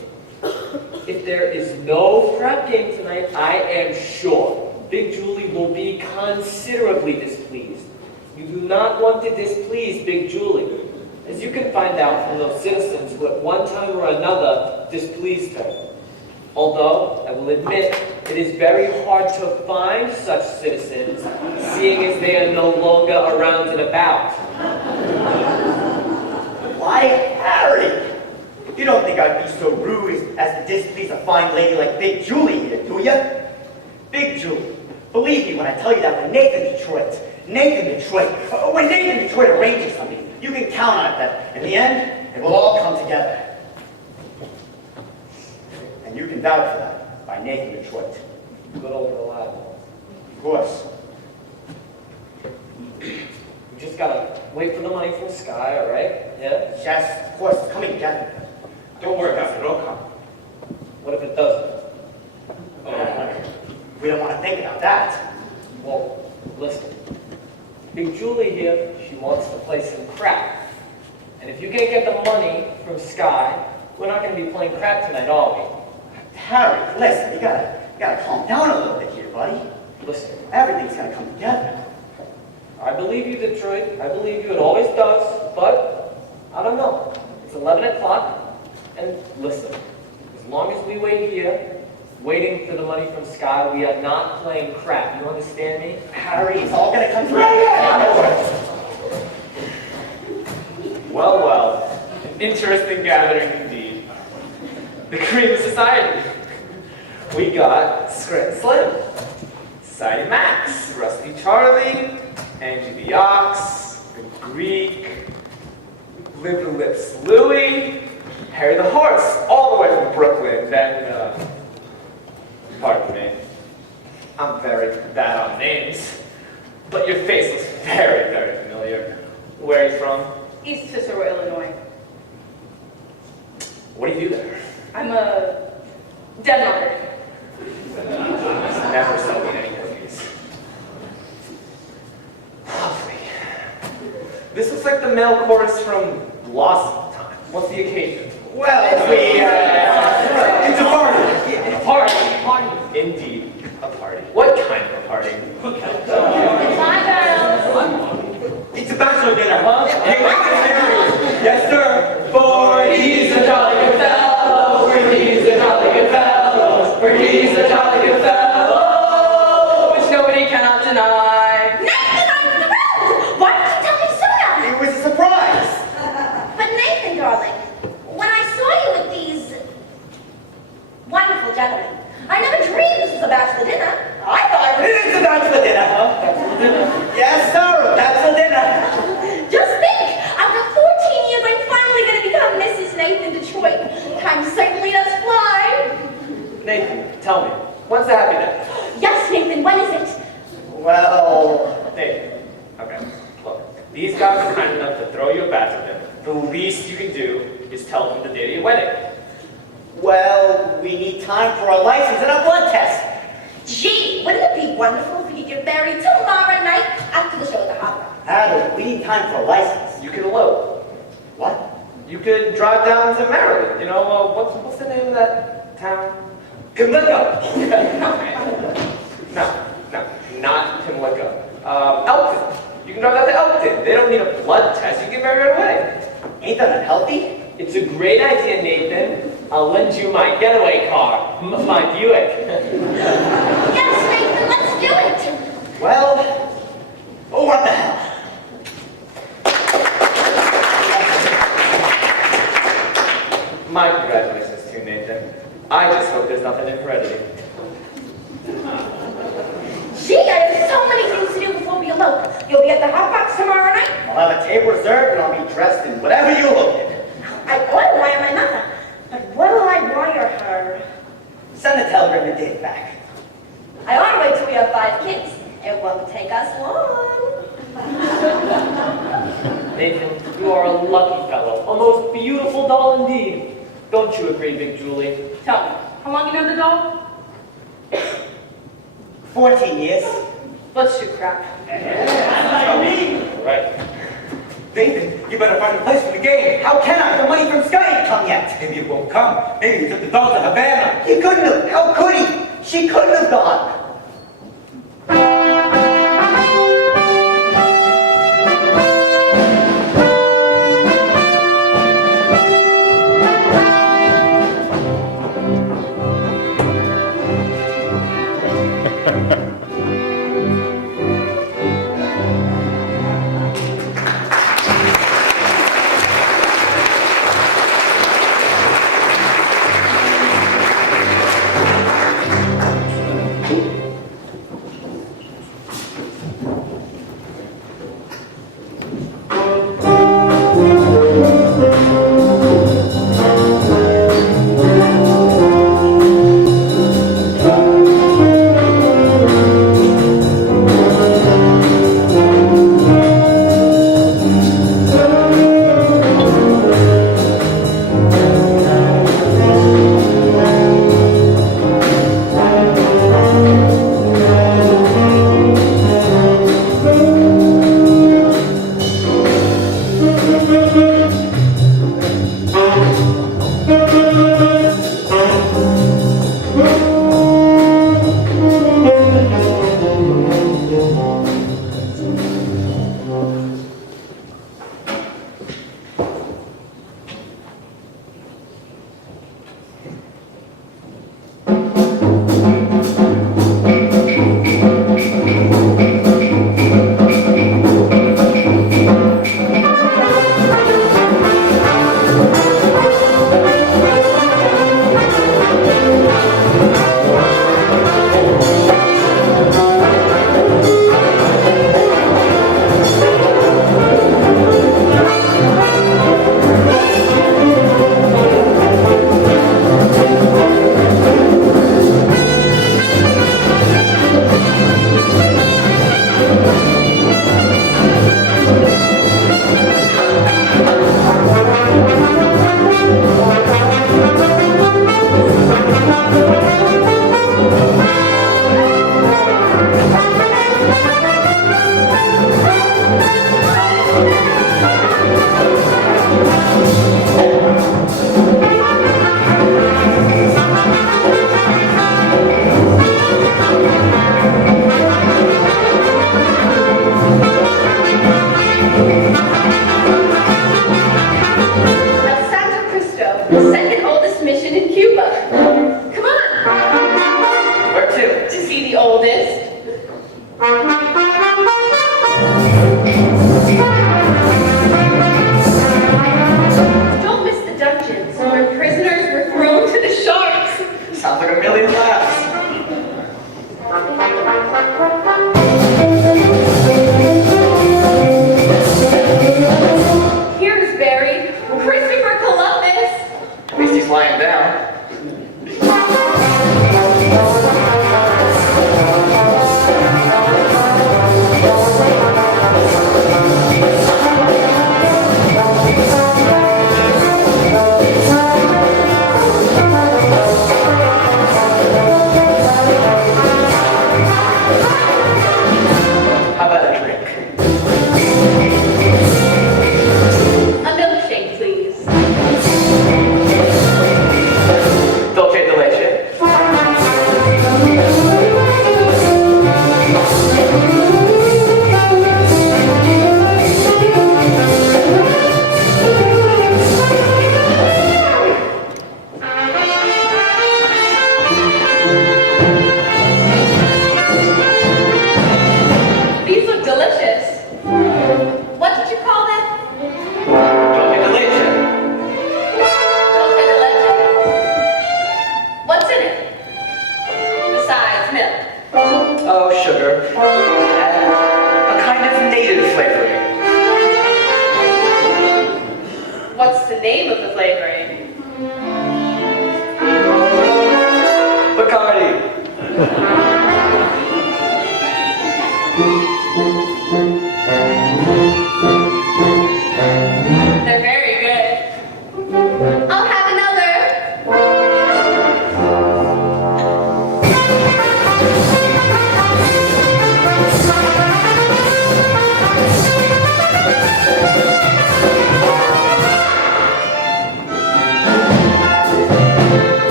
if there is no crap game tonight, I am sure Big Julie will be considerably displeased. You do not want to displease Big Julie, as you can find out from those citizens who at one time or another displeased her. Although, I will admit, it is very hard to find such citizens, seeing as they are no longer around and about. Why, Harry? You don't think I'd be so rude as to displease a fine lady like Big Julie here, do you? Big Julie, believe me when I tell you that when Nathan Detroit, when Nathan Detroit arranges something, you can count on it that in the end, it will all come together. And you can vouch for that by Nathan Detroit. Good old reliable. Of course. We just gotta wait for the money from Sky, all right? Yeah? Yes, of course, it's coming together. Don't worry about it. It'll come. What if it doesn't? We don't want to think about that. Well, listen. Big Julie here, she wants to play some crap. And if you can't get the money from Sky, we're not going to be playing crap tonight, are we? Harry, listen, you gotta calm down a little bit here, buddy. Listen, Everything's gonna come together. I believe you, Detroit. I believe you. It always does. But, I don't know. It's 11 o'clock. And listen, as long as we wait here, waiting for the money from Sky, we are not playing crap. You understand me? Harry, it's all gonna come together. Well, well. An interesting gathering indeed. The Cream Society. We got Scranton Slim, Society Max, Rusty Charlie, Angie the Ox, the Greek, Live the Lips Louie, Harry the Horse, all the way from Brooklyn. Then, pardon me, I'm very bad on names, but your face looks very, very familiar. Where are you from? East Cicero, Illinois. What do you do there? I'm a den Never sell me any of these. Lovely. This looks like the male chorus from Blossom Time. What's the occasion? Well, it's a party. A party? Indeed, a party. What kind of a party? Bye, Burrows. It's a bachelor dinner, huh? Yes, sir. For he's a jolly good fellow. For he's a jolly good fellow. For he's a jolly good fellow. Which nobody cannot deny. Nathan, I'm thrilled! Why didn't you tell me sooner? It was a surprise. But Nathan, darling, when I saw you with these wonderful gentlemen, I never dreamed this was a bachelor dinner. I thought it was... It's a bachelor dinner, huh? Bachelor dinner? Yes, sir, bachelor dinner. Just think, after 14 years, I'm finally going to become Mrs. Nathan Detroit. Time certainly does fly. Nathan, tell me, when's the happy day? Yes, Nathan, when is it? Well, Nathan, okay, look, these guys are kind enough to throw you a bachelor dinner. The least you can do is tell them the day of your wedding. well, we need time for a license and a blood test. Gee, wouldn't it be wonderful if we could get married tomorrow night after the show at the Opera? Adam, we need time for a license. You could elope. What? You could drive down to Maryland. You know, what's the name of that town? Pimlico. No, not Pimlico. Elkton. You can drive down to Elkton. They don't need a blood test. You can get married right away. Ain't that unhealthy? It's a great idea, Nathan. I'll lend you my getaway car, my Buick. Yes, Nathan, let's do it. Well, oh, what the hell? My congratulations to you, Nathan. I just hope there's nothing in heredity. Gee, I have so many things to do before we elope. You'll be at the Hot Box tomorrow night? I'll have a table reserved and I'll be dressed in whatever you look in. I ought to wire my mother, but what will I wire her? Send a telegram to date back. I ought to wait till we have 5 kids. It won't take us long. Nathan, you are a lucky fellow. A most beautiful doll indeed. Don't you agree, Big Julie? Tell me, how long you know the doll? 14 years. Let's shoot crap. Right. Nathan, you better find a place for the game. How can I? The money from Sky ain't come yet. Maybe it won't come. Maybe you took the doll to Havana. He couldn't have. How could he? She couldn't have gone.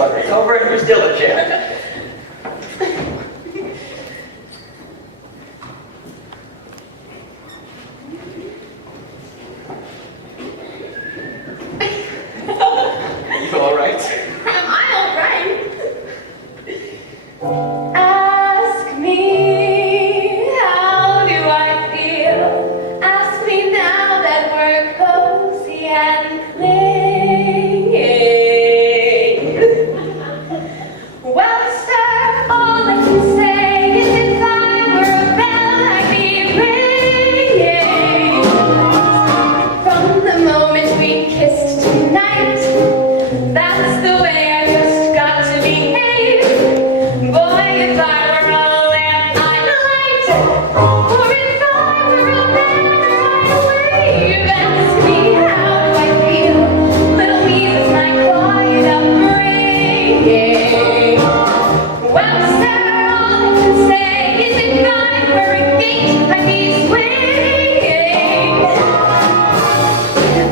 Slugger. It's over and you're still in jail. You all right? Am I all right? Ask me, how do I feel? Ask me now that we're cozy and clinging. Well, sir, all I can say is if I were a bell, I'd be ringing. From the moment we kissed tonight, that's the way I just got to behave. Boy, if I were a lamp, I'd light. Or if I were a banner, I'd wave. Ask me, how do I feel? Little Weeze's my quiet upbringing. Well, sir, all I can say is if I were a gate, I'd be swinging.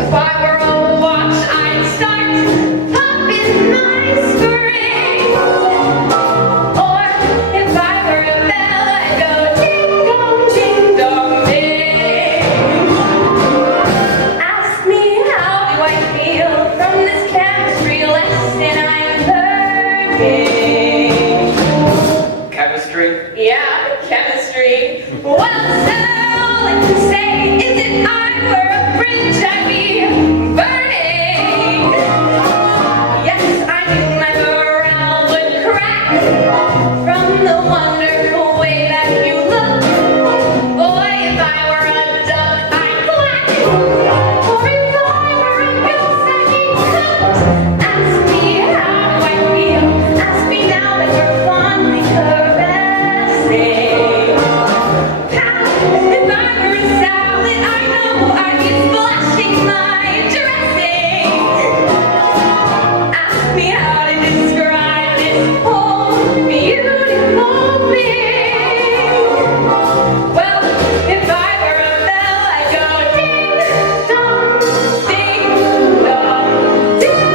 If I were a watch, I'd start popping my springs. Or if I were a bell, I'd go ding dong, ding. Ask me, how do I feel from this chemistry lesson I'm learning? Chemistry? Yeah, chemistry. Well, sir, all I can say is if I were a bridge, I'd be burning. Yes, I knew my morale would crack from the wonderful way that you look. Boy, if I were a duck, I'd quack. Or if I were a goose, I'd be cooked. Ask me, how do I feel? Ask me now that we're fondly caressing. If I were a salad, I know I'd be splashing my dressing. Ask me how to describe this whole beautiful thing. Well, if I were a bell, I'd go ding dong, ding dong, ding.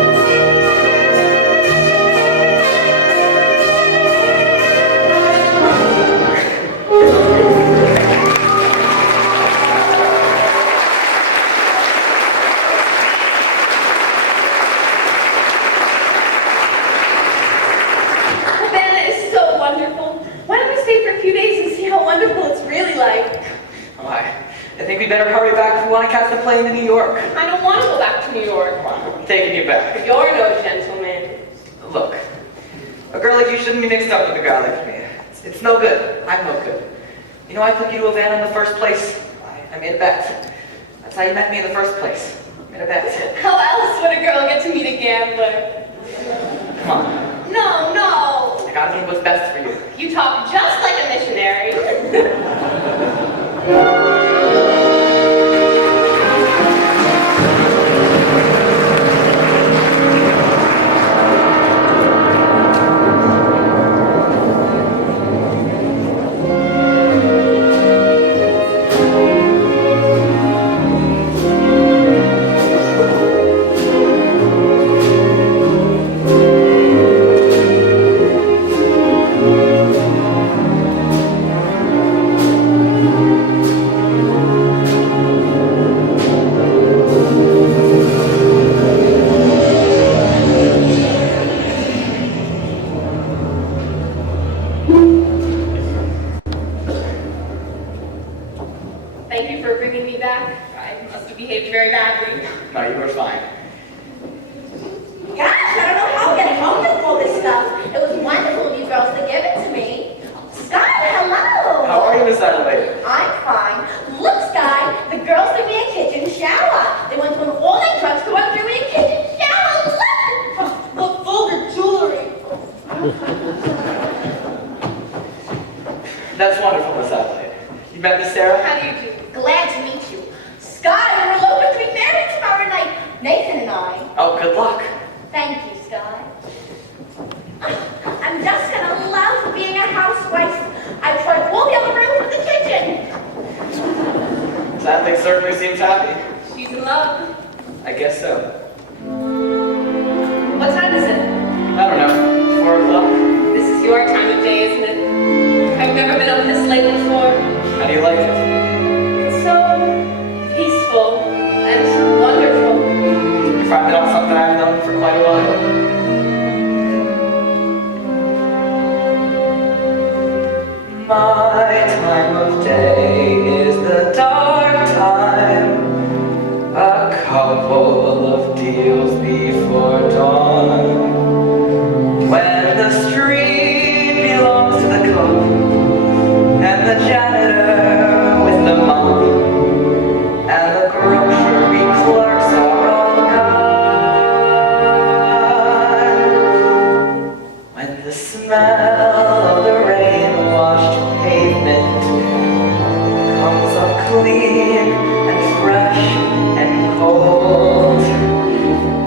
Havana is so wonderful. Why don't we stay for a few days and see how wonderful it's really like? Oh, I think we better hurry back if we want to catch the plane to New York. I don't want to go back to New York. I'm taking you back. You're no gentleman. Look, a girl like you shouldn't be mixed up with a guy like me. It's no good. I'm no good. You know, I took you to Havana in the first place. I made a bet. That's how you met me in the first place. I made a bet. How else would a girl get to meet a gambler? Come on. No. I gotta do what's best for you. You talk just like a missionary. Thank you for bringing me back. I must have behaved very badly. No, you were fine. Gosh, I don't know how I'm getting home with all this stuff. It was wonderful of you girls to give it to me. Sky, hello. How are you, Miss Adelaide? I'm fine. Look, Sky, the girls threw me a kitchen shower. They went to an all-night drugstore and threw me a kitchen shower. Look! Look, vulgar jewelry. That's wonderful, Miss Adelaide. You met Miss Sarah? How do you do? Glad to meet you. Sky, we're eloping to be married tomorrow night. Nathan and I. Oh, good luck. Thank you, Sky. I'm just gonna love being a housewife. I've tried all the other rooms but the kitchen. Miss Adelaide certainly seems happy. She's in love. I guess so. What time is it? I don't know. myself that I've known for quite a while. My time of day is the dark time, a couple of deals before dawn, when the street belongs to the cop and the janitor with the mop and the grocery clerks are all gone, when the smell of the rain-washed pavement comes up clean and fresh and cold,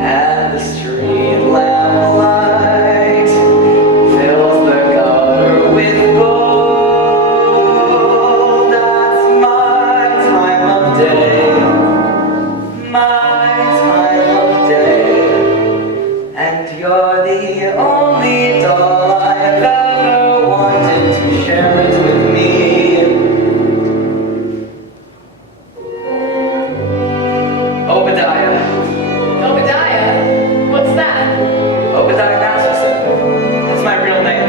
and the street lamp light fills the gutter with gold. That's my time of day, my time of day, and you're the only doll I've ever wanted to share it with me. Obadiah. Obadiah? What's that? Obadiah Masterson. That's my real name.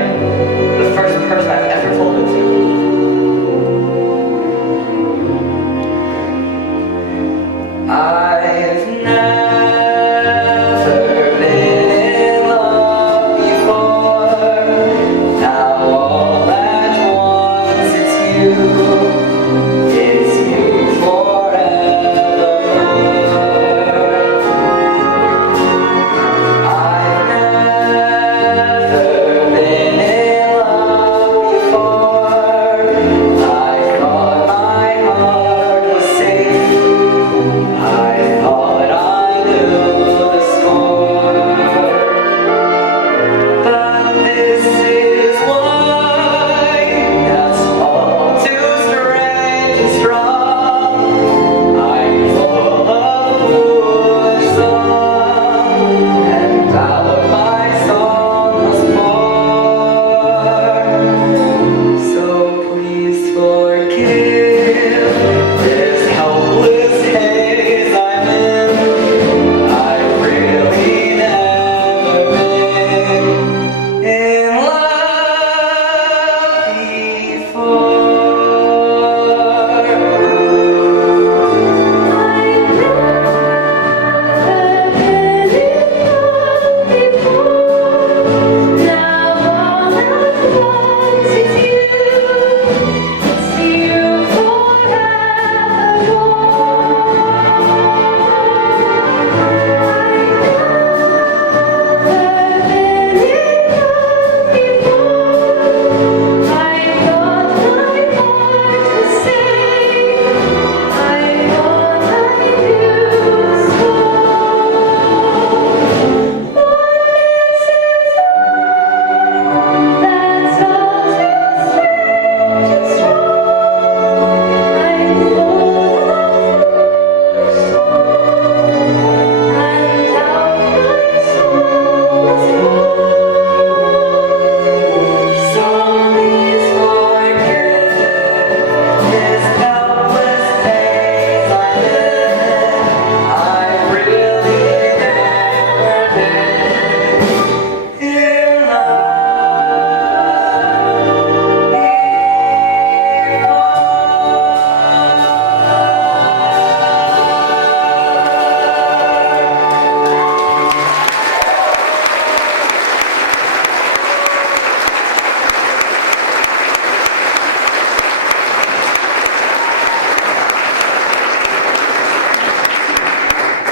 The first person I've ever told it to. I've never been in love before. Now all at once it's you. It's you forevermore. I've never been in love before. I thought my heart was safe. I thought I knew the score. But this is why that's all too strange and strong. I'm full of foolish song, and out my song was born. So please forgive this helpless haze I'm in. I've really never been in love before.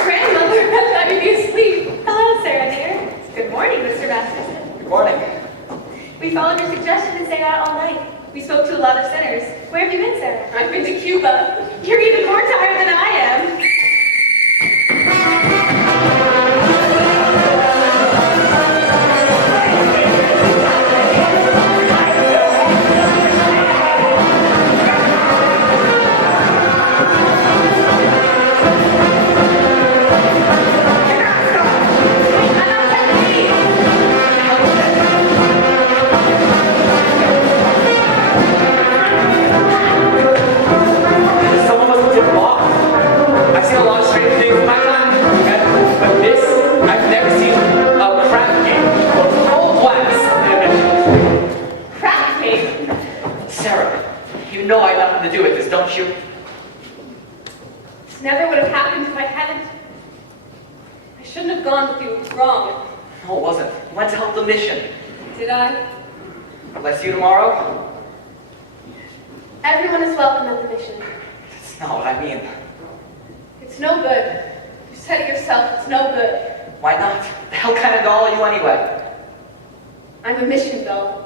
Grandmother, I thought you'd be asleep. Hello, Sarah dear. Good morning, Mr. Masterson. Good morning. We followed your suggestion to stay out all night. We spoke to a lot of sinners. Where have you been, Sarah? I've been to Cuba. You're even more tired than I am. Someone must have been lost. It was wrong. No, it wasn't. You went to help the mission. Did I? Will I see you tomorrow? Everyone is welcome at the mission. That's not what I mean. It's no good. You said it yourself, it's no good. Why not? The hell kind of doll are you anyway? I'm a mission doll.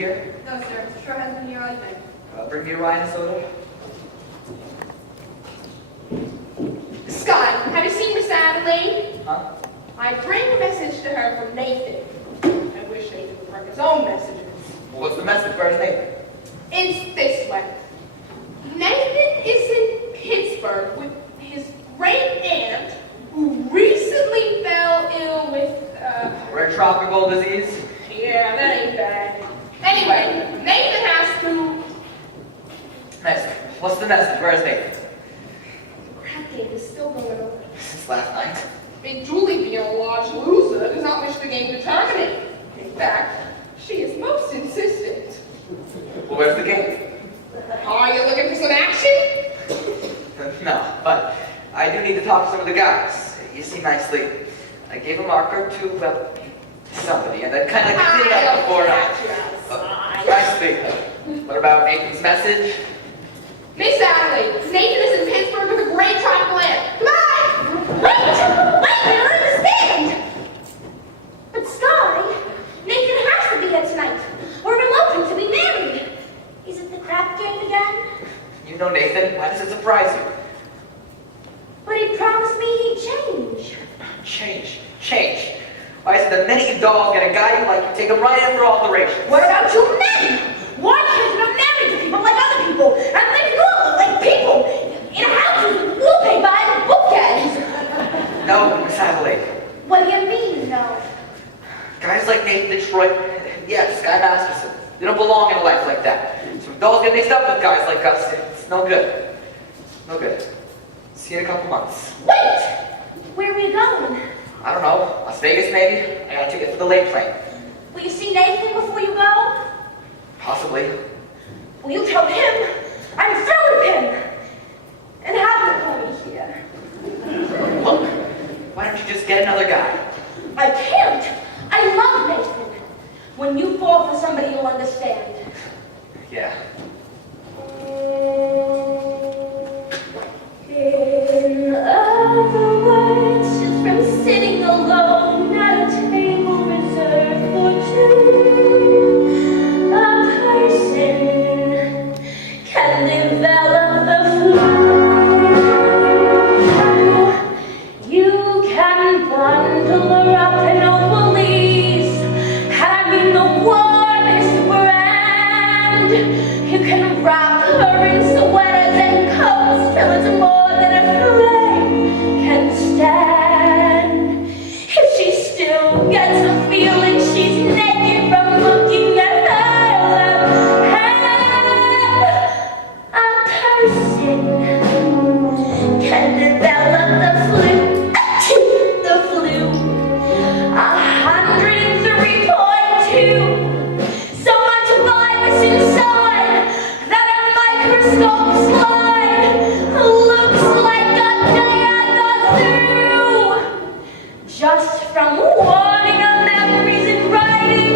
here? No, sir. Mr. Short hasn't been here all evening. Bring me a Ryan soda. Scott, have you seen Miss Adelaide? Huh? I bring a message to her from Nathan. I wish Nathan would bring his own messages. Well, what's the message? Where's Nathan? It's this way. Nathan is in Pittsburgh with his great aunt who recently fell ill with, Rare tropical disease? yeah, that ain't bad. Anyway, Nathan has to... Nice. What's the message? Where's Nathan? The crap game is still going on. Since last night. Big Julie being a large loser does not wish the game to terminate. In fact, she is most insistent. Well, where's the game? Are you looking for some action? No, but I do need to talk to some of the guys. You see nicely. I gave a marker to, well, somebody, and then kind of cleaned it up before nicely. What about Nathan's message? Miss Adelaide, Nathan is in Pittsburgh with a great tropical aunt. Goodbye! Wait, I don't understand. But Sky, Nathan has to be here tonight. We're eloping to be married. Is it the crap game again? You know Nathan. Why does it surprise you? But he promised me he'd change. Change. Why is it that many dolls get a guy you like, you take him right in for alterations? What about you men? Why can't you get married to people like other people and live normal like people in a house with wallpaper and bookends? No, Miss Adelaide. What do you mean, no? Guys like Nathan Detroit, yes, Sky Masterson, they don't belong in a life like that. So when dolls get mixed up with guys like us, it's no good. No good. See you in a couple months. Wait! Where are we going? I don't know, Las Vegas maybe? I got a ticket for the late plane. Will you see Nathan before you go? Possibly. Will you tell him I'm through with him? And have the pony here. Look, why don't you just get another guy? I can't. I love Nathan. When you fall for somebody, you'll understand. Yeah. In other words, just from sitting alone at a table reserved for two, a person can develop the flu. You can bundle her up in old police, and in the warmest brand. You can wrap her in sweaters and coats till it's more than a frame can stand. If she still gets the feeling she's naked from looking at her left hand, a person can develop the flu. The flu. 103.2. So much virus inside that a microscope slide looks like a day I got through. Just from warning of memories and writing,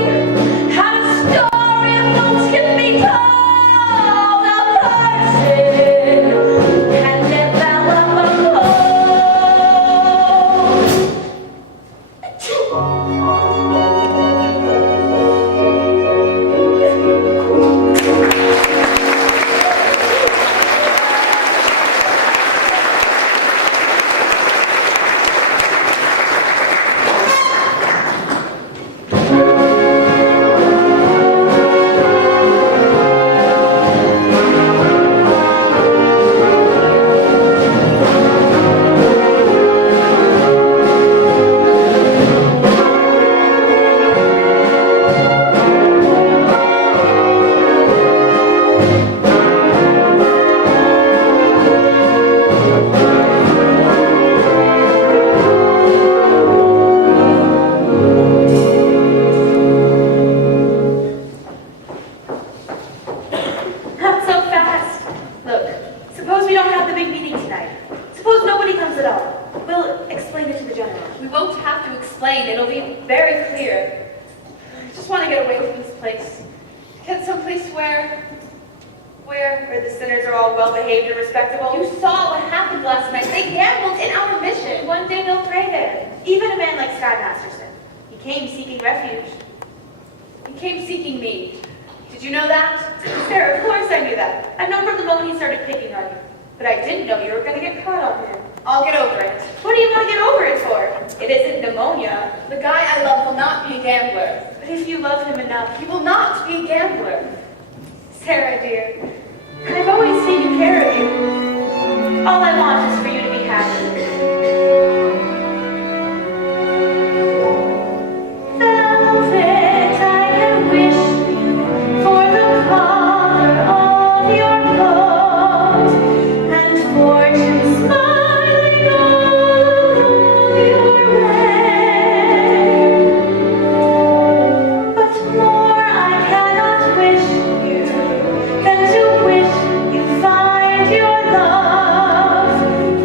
how a story of folks can be told. A person can develop a Not so fast. Look, suppose we don't have the big meeting tonight. Suppose nobody comes at all. We'll explain it to the general. We won't have to explain. It'll be very clear. I just want to get away from this place. Get someplace where the sinners are all well-behaved and respectable. You saw what happened last night. They gambled in our mission. One day they'll pray there. Even a man like Sky Masterson. He came seeking refuge. He came seeking me. Did you know that? Sarah, of course I knew that. I've known from the moment he started picking on you. But I didn't know you were going to get caught on him. I'll get over it. What do you want to get over it for? It isn't pneumonia. The guy I love will not be a gambler. But if you love him enough, He will not be a gambler. Sarah, dear, I've always taken care of you. All I want is for you to be happy. Velvet, I can wish you for the color of your coat and fortune smiling all along your way. But more I cannot wish you than to wish you find your love,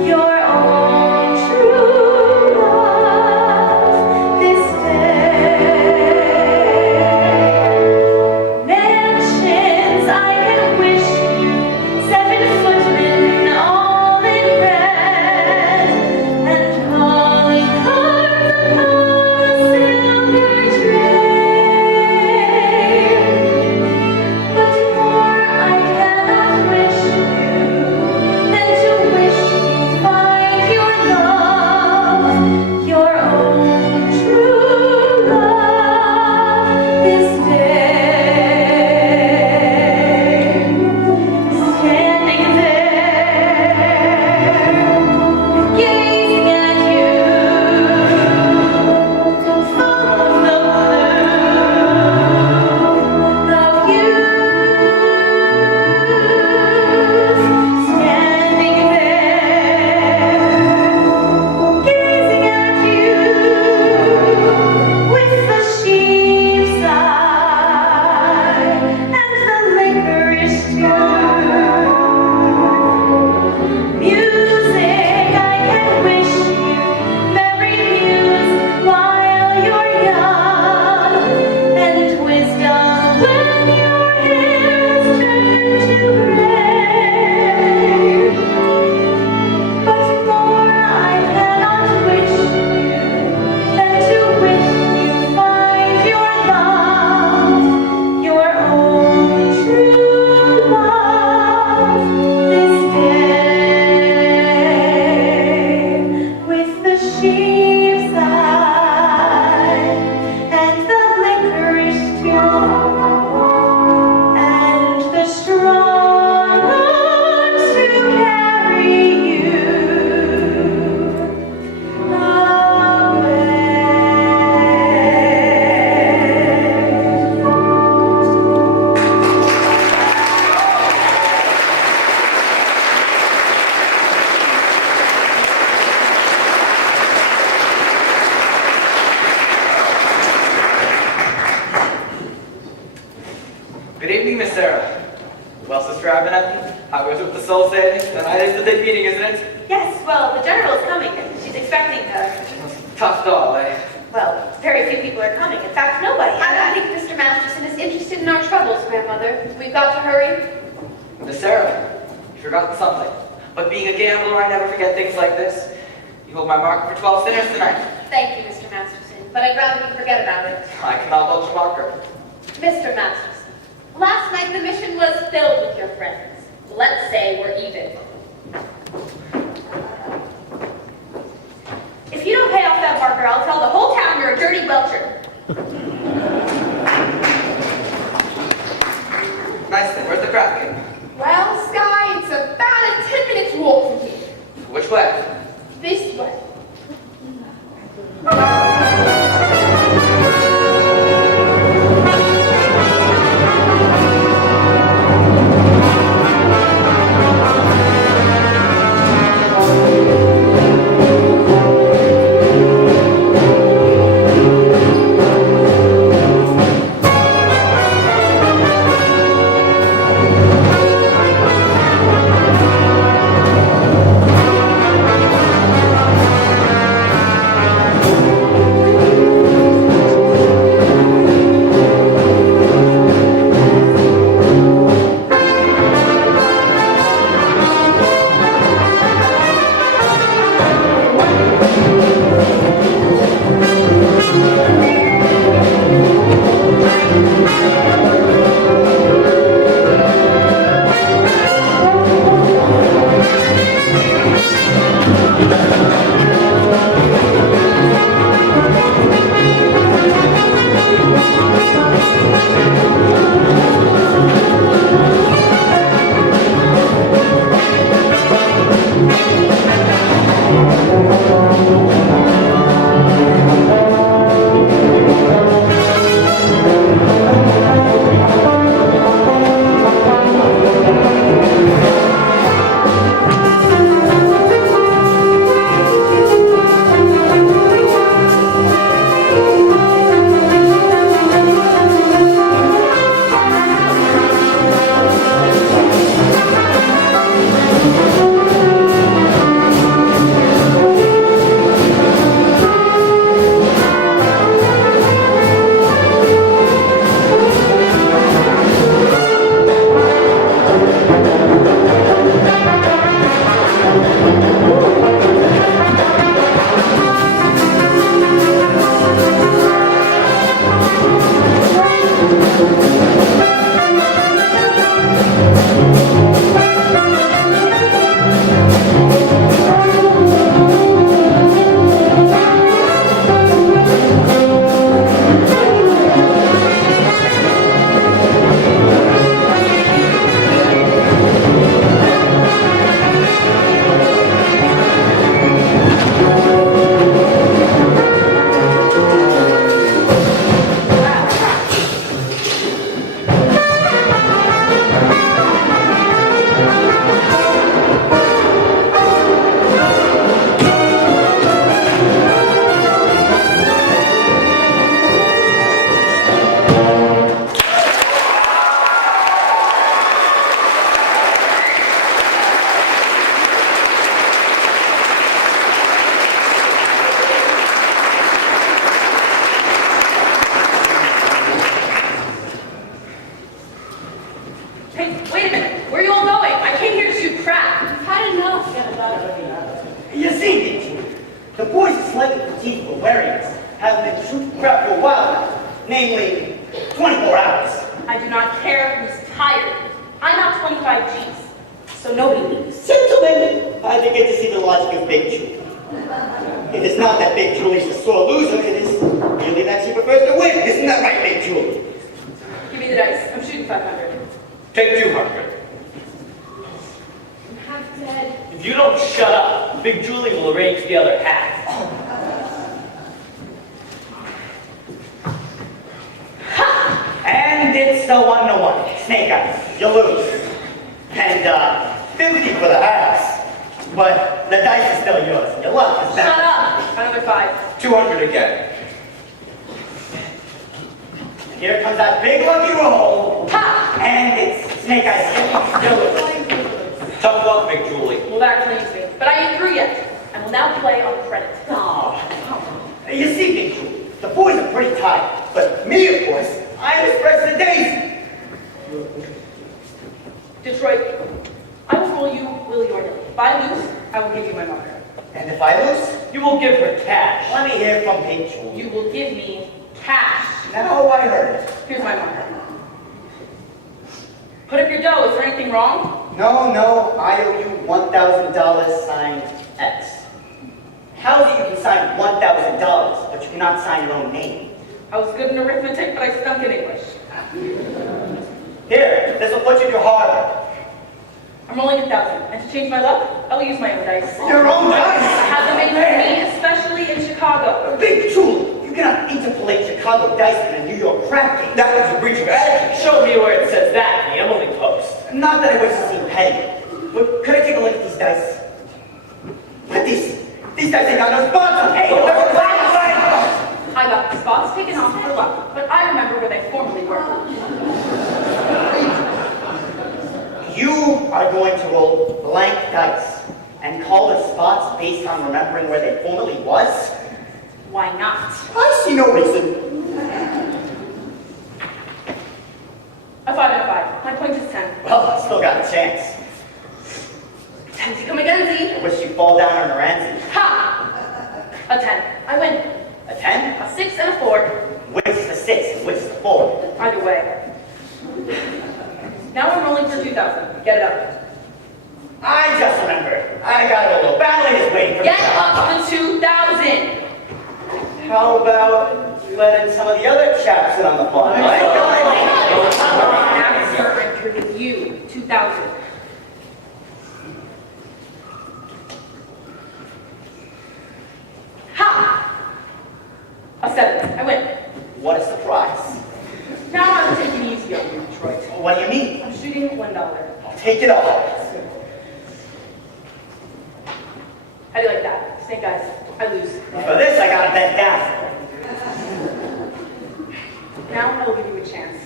your own true love this day. Mansions I can wish you, 7 footmen all in red, and calling cards upon a silver tray. But more I cannot wish you than to wish you find your love, your own true love this day. Standing there, gazing at you, full of the blue of you. Standing there, gazing at you, with the sheep's eye and the licorice too. Music, I can wish you merry muse while you're young, and wisdom when your hair's turned to gray. But more I cannot wish you than to wish you find your love, your own true love this day. With the sheep's eye and the licorice too, and the strong arms to carry you away. Good evening, Miss Sarah. Who else is driving at me? How goes with the soul saving? Tonight is the big meeting, isn't it? Yes, well, the general's coming. She's expecting Tough doll, eh? well, very few people are coming. In fact, nobody. I don't think Mr. Masterson is interested in our troubles, Grandmother. We've got to hurry. Miss Sarah, you've forgotten something. But being a gambler, I never forget things like this. You hold my marker for 12 sinners tonight. Thank you, Mr. Masterson, but I'd rather you forget about it. I cannot hold your marker. Mr. Masterson, last night the mission was filled with your friends. Let's say we're even. If you don't pay off that marker, I'll tell the whole town you're a dirty welcher. Nice thing. Where's the crap game? Well, Sky, it's about a 10-minute walk from here. Which way? This way. wearing this. Hasn't been shooting crap for a while now. Namely, 24 hours. I do not care who's tired. I'm not 25 G's, so nobody leaves. Gentlemen, I begin to see the logic of Big Julie. It is not that Big Julie's a sore loser, it is merely that she prefers to win. Isn't that right, Big Julie? Give me the dice. I'm shooting 500. Take 200. I'm half dead. If you don't shut up, Big Julie will arrange the other half. And it's a 1-to-1. Snake eyes, you lose. And 50 for the house. But the dice is still yours. Your luck is Shut back. up. Another 5. 200 again. Here comes that big lucky roll. Ha! And it's Snake eyes, still lose. Tough luck, Big Julie. Well, that cleans me. But I ain't through yet. I will now play on credit. Oh, you see, Big Julie, the boys are pretty tired. But me, of course, I was President Daisy. Detroit, I will roll you willy or nilly. If I lose, I will give you my marker. And if I lose, You will give her cash. let me hear from Big Julie. You will give me cash. Now I heard it. Here's my marker. Put up your dough. Is there anything wrong? No, I owe you $1,000 signed X. How is it you can sign $1,000, but you cannot sign your own name? I was good in arithmetic, but I stunk in English. Here, this will put you through Harvard. I'm rolling 1,000. And to change my luck, I will use my own dice. Your own I dice? have them made for me, especially in Chicago. Big Julie, you cannot interpolate Chicago dice in a New York crap game. That was a breach of etiquette. Show me where it says that in the Emily Post. Not that I wish to seem petty, but could I take a look at these dice? What these dice ain't got no spots on. Hey, I got the spots taken off for luck, but I remember where they formerly were. You are going to roll blank dice and call the spots based on remembering where they formerly was? Why not? I see no reason. A 5 and a 5. My point is 10. Well, I still got a chance. Tansy come again, I wish you'd fall down on a Ramsey. Ha! A 10. I win. A 10? A 6 and a 4. Which is the 6 and which is the 4? Either way. Now I'm rolling for 2,000. Get it up. I just remembered. I got a little ballet is waiting for me. Get up to 2,000. How about letting some of the other chaps in on the fun? I'm here with you. 2,000. Ha! A 7. I win. What a surprise. Now I'm taking it easy on you, Detroit. What do you mean? I'm shooting $1. I'll take it all. How do you like that? Snake eyes. I lose. For this, I gotta bend down. Now I will give you a chance.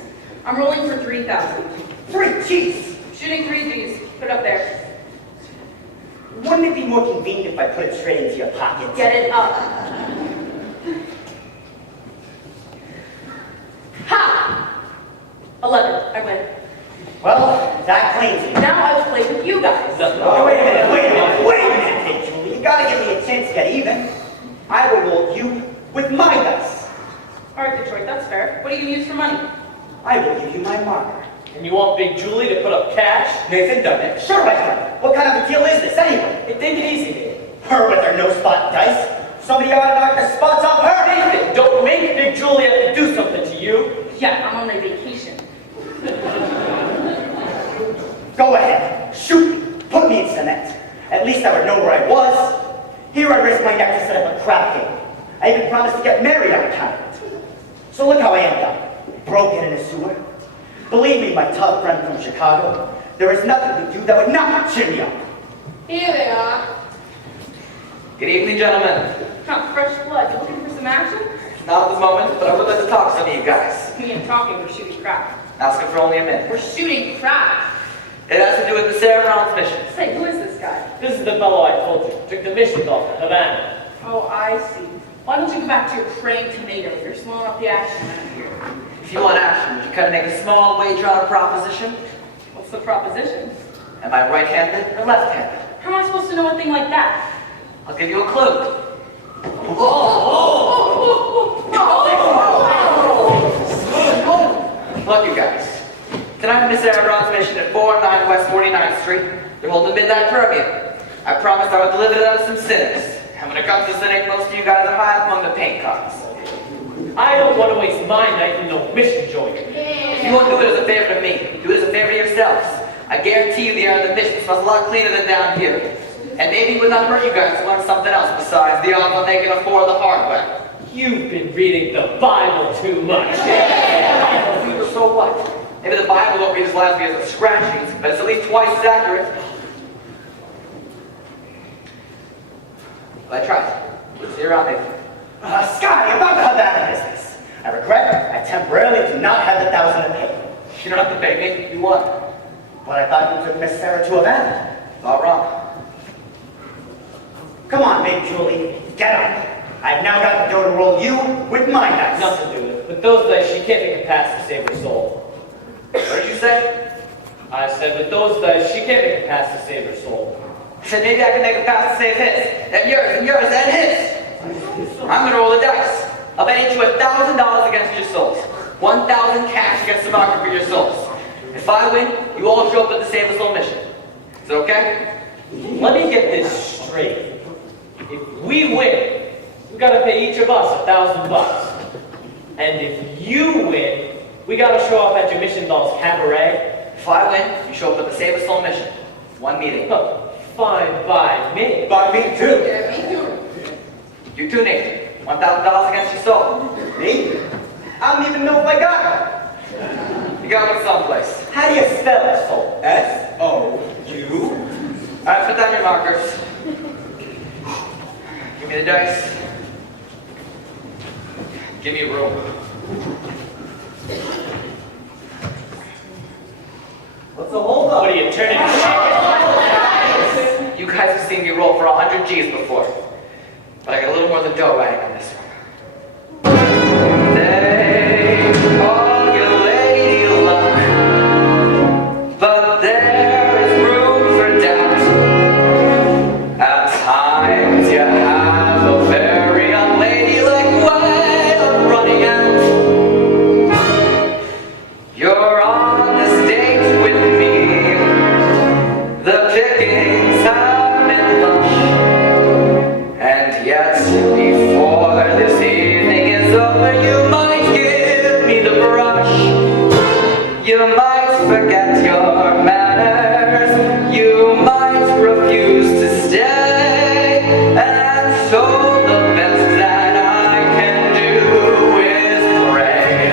I'm rolling for 3,000. 3 G's. Shooting 3 G's. Put it up there. Wouldn't it be more convenient if I put it straight into your pocket? Get it up. Ha! 11. I win. Well, that claims it. Now I will play with you guys. Oh, wait a minute, Big Julie. You gotta give me a chance to get even. I will roll you with my dice. All right, Detroit, that's fair. What do you use for money? I will give you my marker. And you want Big Julie to put up cash? Nathan done it. Sure I can. What kind of a deal is this, anyway? Hey, take it easy, Nathan. Her with her no-spot dice. Somebody ought to knock the spots off her. Nathan, don't make Big Julie have to do something to you. Yeah, I'm on my vacation. Go ahead. Shoot me. Put me in cement. At least I would know where I was. Here I risked my neck to set up a crap game. I even promised to get married on account of it. So look how I ended up. Broken in a sewer. Believe me, my tough friend from Chicago, there is nothing to do that would not chin me up. Here they are. Good evening, gentlemen. Huh, fresh blood. You looking for some action? Not at the moment, but I would like to talk to some of you guys. Me and talking, we're shooting crap. Asking for only a minute. We're shooting crap. It has to do with the Sarah Brown's mission. Say, who is this guy? This is the fellow I told you. Took the mission off to Havana. Oh, I see. Why don't you go back to your praying tomato? You're slowing up the action around here. If you want action, would you kind of make a small wager on a proposition? What's the proposition? Am I right-handed or left-handed? How am I supposed to know a thing like that? I'll give you a clue. Oh! Look, you guys. Tonight, Miss Sarah Brown's mission at 409 West 49th Street. They're holding a midnight prayer meeting. I promised I would deliver that to some sinners. And when it comes to sinning, most of you guys are high among the paint cards. I don't want to waste my night in no mission joint. If you won't do it as a favor to me, do it as a favor to yourselves. I guarantee you the air in the mission smells a lot cleaner than down here. And maybe it would not hurt you guys to learn something else besides the art of making a four the hard way. You've been reading the Bible too much. So what? Maybe the Bible won't read as loudly as the scratchings, but it's at least twice as accurate. But I tried. See you around, Nathan. Scotty, about the Havana business. I regret I temporarily do not have the $1,000 to pay. You don't have to pay me. You won. But I thought you took Miss Sarah to Havana. All wrong. Come on, Big Julie, get up. I've now got the dough to roll you with my dice. Nothing to do with it. With those dice, she can't make a pass to save her soul. What did you say? I said, with those dice, she can't make a pass to save her soul. I said maybe I can make a pass to save his, and yours, and his. I'm gonna roll the dice. I'll bet each you $1,000 against your souls. 1,000 cash against the market for your souls. If I win, you all show up at the Save the Soul mission. Is it okay? Let me get this straight. If we win, we gotta pay each of us $1,000. And if you win, we gotta show up at your mission doll's cabaret. If I win, you show up at the Save the Soul mission. One meeting. Fine by me. By me too. Yeah, me too. You too, Nathan. $1,000 against your soul. Me? I don't even know if I got it. You got it someplace. How do you spell it, soul? S-O-U. Alright, put down your markers. Give me the dice. Give me a rope. What's the hold up? What are you turning chicken? You guys have seen me roll for 100 G's before. But I got a little more than dough riding on this one. They call you lady luck, but there is room for doubt. At times you have a very unladylike way of running out. You're on this date with me. The pickings have been lush. And yet, before this evening is over, you might give me the brush. You might forget your manners. You might refuse to stay. And so the best that I can do is pray.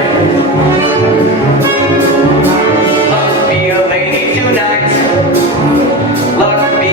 Luck be a lady tonight. Luck be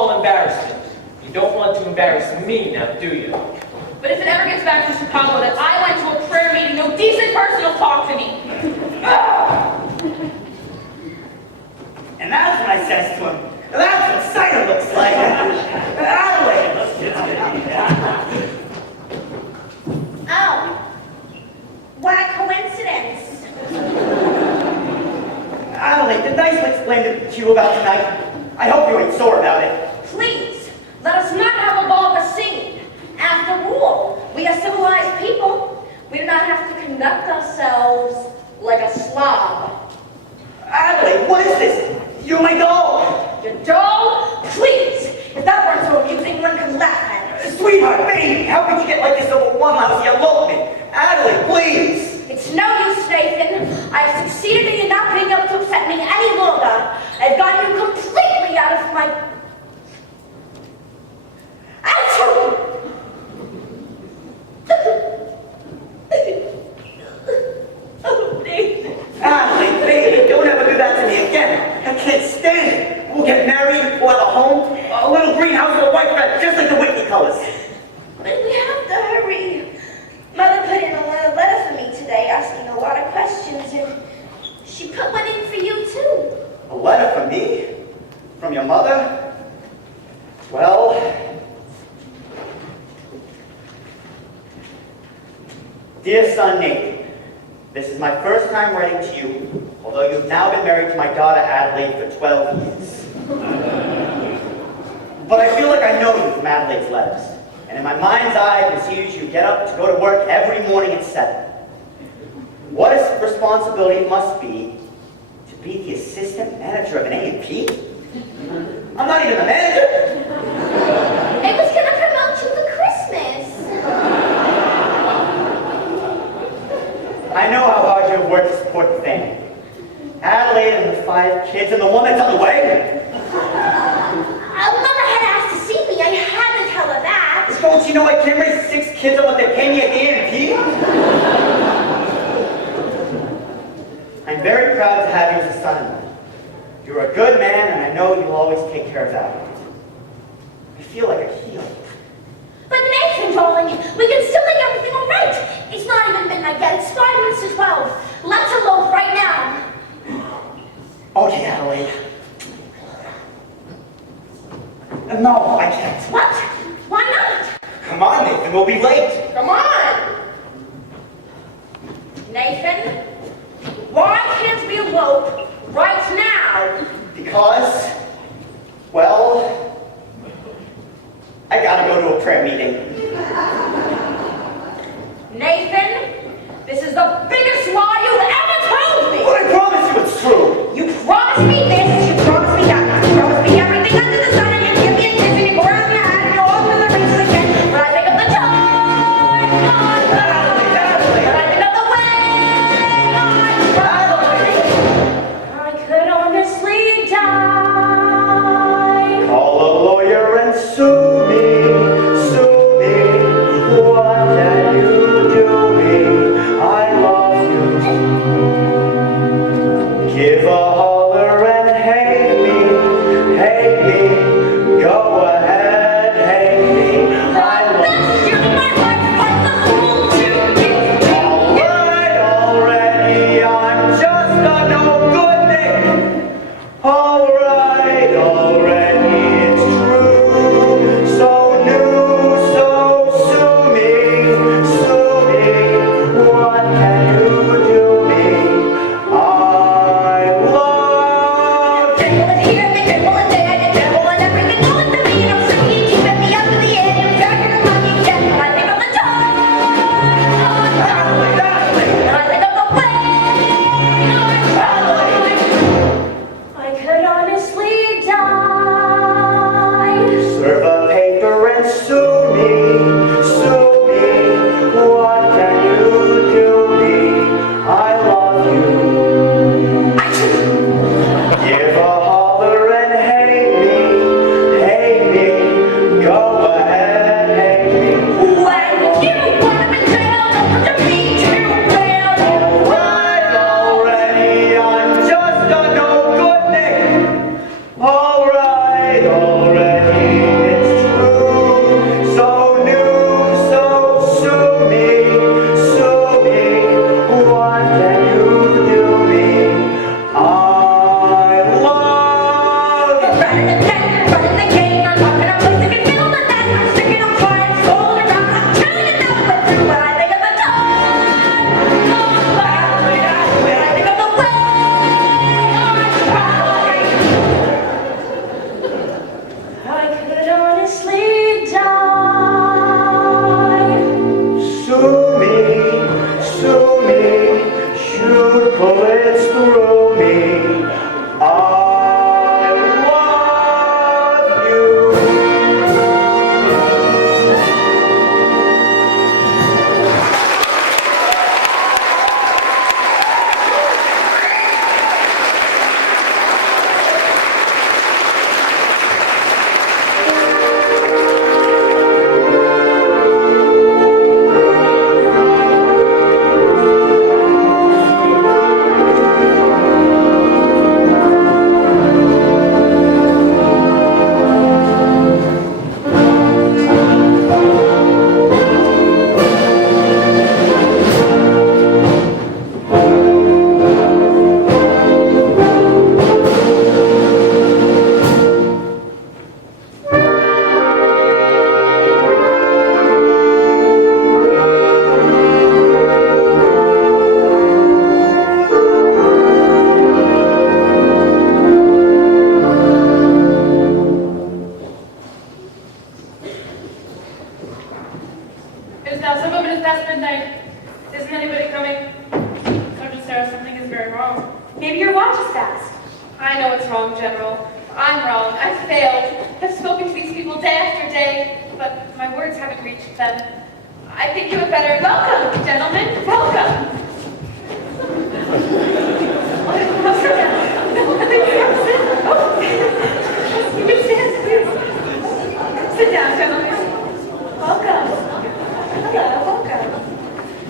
small embarrassment. You don't want to embarrass me now, do you? But if it ever gets back to Chicago that I went to a prayer meeting, no decent person will talk to me. And that's when I says to him, that's what cider looks like. Oh, what a coincidence. Adelaide, did I explain to you about tonight? I hope you ain't sore about it. Please, let us not have a vulgar scene. After all, we are civilized people. We do not have to conduct ourselves like a slob. Adelaide, what is this? You're my doll. Your doll? Please, if that weren't so amusing, one could laugh at it. Sweetheart, baby, how could you get like this over one lousy elopement? Adelaide, please. It's no use, Nathan. I have succeeded in not being able to upset me any longer. I've gotten you completely out of my... Achoo! Oh, Nathan. Adelaide, baby, don't ever do that to me again. I can't stand it. We'll get married, we'll have a home, a little greenhouse with a white fence, just like the Whitney colors. But we have to hurry. Mother put in a letter for me today asking a lot of questions, and she put one in for you, too. A letter from me? From your mother? Well... Dear son Nathan, this is my first time writing to you, although you've now been married to my daughter Adelaide for 12 years. But I feel like I know you from Adelaide's letters, and in my mind's eye I can see as you get up to go to work every morning at 7. What a responsibility it must be to be the assistant manager of an A&P? I'm not even the manager! I was gonna promote you for Christmas. I know how hard you have worked to support the family. Adelaide and the 5 kids and the one that's on the way. Mother had asked to see me. I had to tell her that. Don't you know I can't raise 6 kids on what they pay me at A&P? I'm very proud to have you as a son-in-law. You're a good man, and I know you'll always take care of Adelaide. I feel like a hero. But Nathan, darling, we can still make everything all right. It's not even midnight yet. It's 5 minutes to 12. Let's elope right now. Okay, Adelaide. No, I can't. What? Why not? Come on, Nathan, we'll be late. Come on. Nathan, why can't we elope right now? Because, well, I gotta go to a prayer meeting. Nathan, this is the biggest lie you've ever told me. But I promise you it's true. You promised me this, you promised me that, you promised me everything under the sun, and you give me a kiss and you go around your head and you're off to the races again. When I think of the time, when I think of the way I could honestly die. Call a lawyer and sue me, sue me. bullets through me. I love you. It is now 7 minutes past midnight. Isn't anybody coming? Sergeant Sarah, something is very wrong. Maybe your watch is fast. I know it's wrong, General. I'm wrong. I failed. I've spoken to these people day after day, but my words haven't reached them. I think you had better... Welcome, gentlemen. Welcome. Sit down. You can stand, please. Sit down, gentlemen. Welcome. Hello, welcome.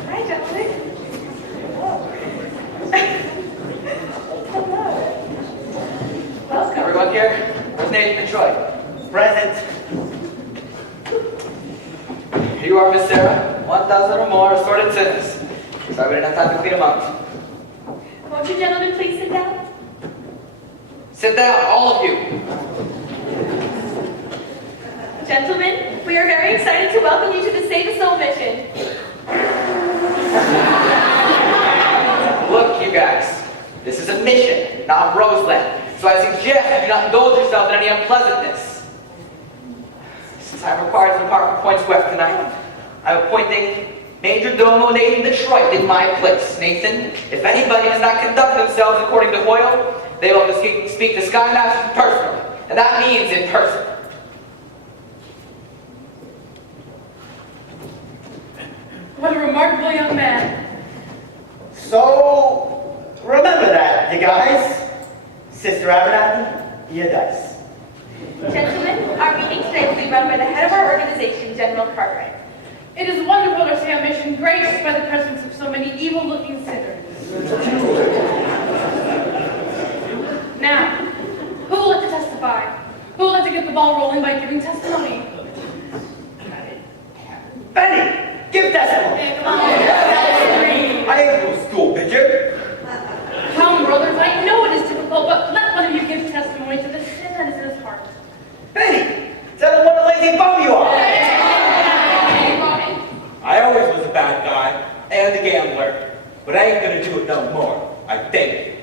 Hi, gentlemen. Hello. Welcome. Everyone here? Where's Nathan and Troy? Present. Here you are, Miss Sarah. 1,000 or more assorted sinners. Sorry we didn't have time to clean them up. Won't you gentlemen please sit down? Sit down, all of you. Gentlemen, we are very excited to welcome you to the Save a Soul mission. Look, you guys. This is a mission, not Roseland. So I suggest you do not indulge yourself in any unpleasantness. Since I'm required to depart from Points West tonight, I'm appointing Major Domo Nathan Detroit in my place. Nathan, if anybody does not conduct themselves according to Hoyle, they will have to speak to Skymasters personally. And that means in person. What a remarkable young man. So, remember that, you guys. Sister Abernathy, your dice. Gentlemen, our meeting today will be run by the head of our organization, General Cartwright. It is wonderful to see a mission graced by the presence of so many evil-looking sinners. Now, who will like to testify? Who will like to get the ball rolling by giving testimony? Benny, give testimony. Hey, come on. I ain't no school pitcher. Come, brothers, I know it is difficult, but let one of you give testimony to the sin that is in his heart. Benny, tell them what a lazy bum you are. I always was a bad guy and a gambler, but I ain't gonna do it no more. I think.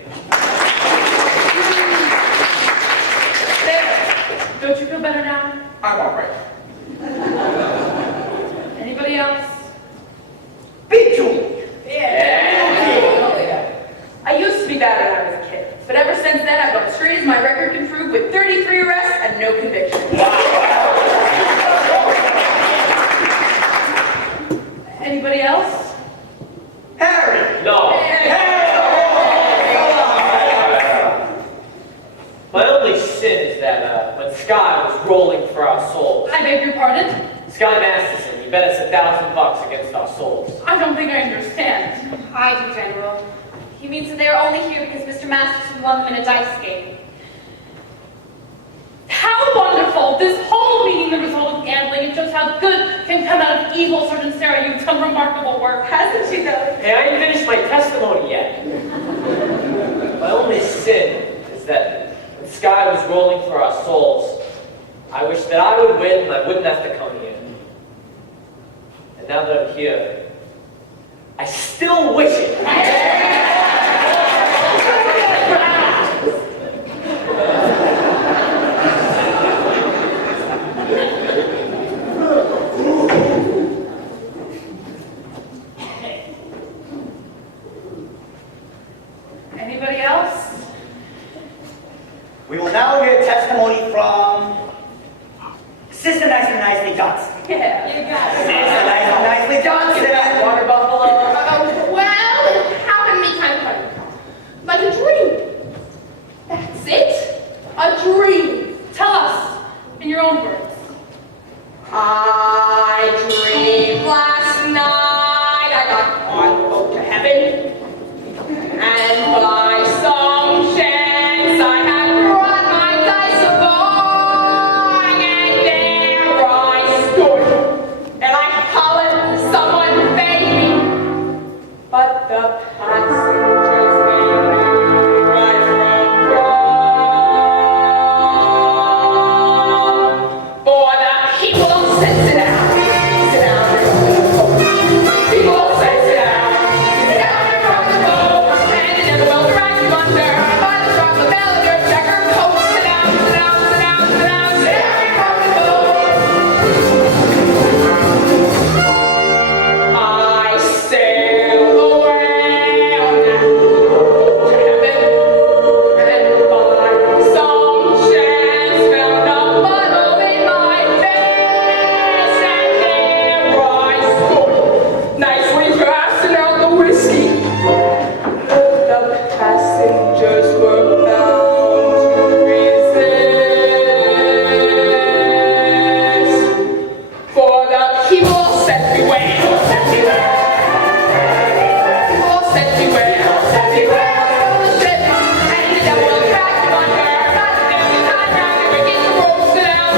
There. Don't you feel better now? I'm alright. Anybody else? Beat Julie. I used to be bad when I was a kid, but ever since then I've gone straight as my record can prove with 33 arrests and no convictions. Anybody else? Harry. No. My only sin is that when Sky was rolling for our souls, I beg your pardon? Sky Masterson, he bet us $1,000 against our souls. I don't think I understand. I do, General. He means that they are only here because Mr. Masterson won them in a dice game. How wonderful! This whole meeting the result of gambling. It shows how good can come out of evil. Sergeant Sarah, you've done remarkable work. Hasn't she though? Hey, I didn't finish my testimony yet. My only sin is that when Sky was rolling for our souls, I wish that I would win and I wouldn't have to come here. And now that I'm here, I still wish it. Sister nicely Johnson. Yeah, you got it. Sister nicely Johnson. Water buffalo. Well, it happened to me kind of funny. Like a dream. That's it. A dream. Tell us, in your own words. I dreamed last night I got on boat to heaven, and by some chance I had brought my dice along, and there I stood, and I hollered, someone paid me, but the passengers they knew right from wrong, for the people said sit down, people said sit down and rock the boat, and it never will drag you under, by the strong lavender checker coat, sit down and rock the boat. I sailed away on that boat to heaven, and by some chance found a bottle in my face, and there I stood, nicely passing out the whiskey. The passengers were bound to resist, for the people said beware, people said beware, of the ship, and the devil will drag you under, but every time round you begin to roll, sit down,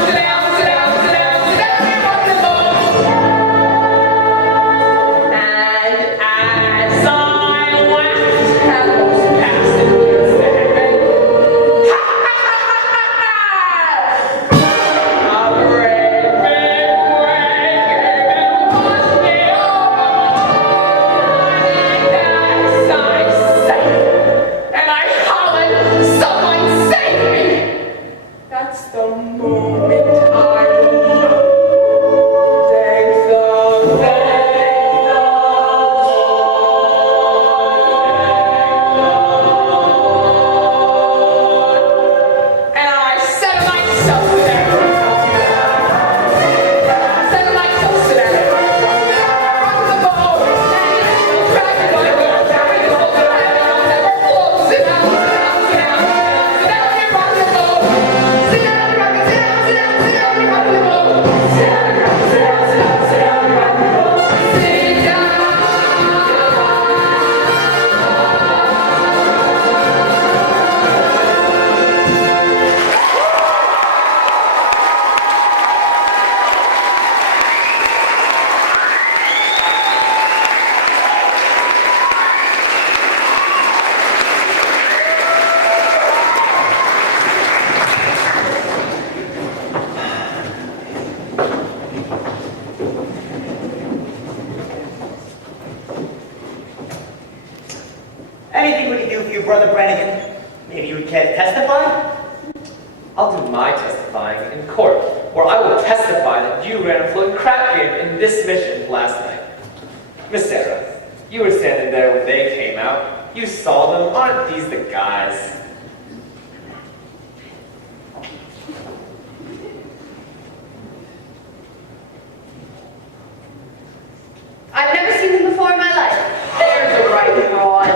rock the boat. And as I laughed at those passengers to heaven, ha ha ha ha ha ha! A great big wave came and washed me overboard, and as I sank, and I hollered, someone save me! That's the moment I will know. Thank the Lord. And I said to myself, sit down. Said to myself, sit down. Rock the boat, and it will drag you under, and it will drag you on, never float. Sit down, and rock the boat. Sit down, and rock the boat. Sit down, and rock the boat. Sit down, and rock the boat. Sit down, and rock the boat. Sit down. Anything we can do for you, Brother Brannigan? Maybe you would care to testify? I'll do my testifying in court, where I will testify that you ran a floating crap game in this mission last night. Miss Sarah, you were standing there when they came out. You saw them. Aren't these the guys? I've never seen them before in my life. There's a right rod.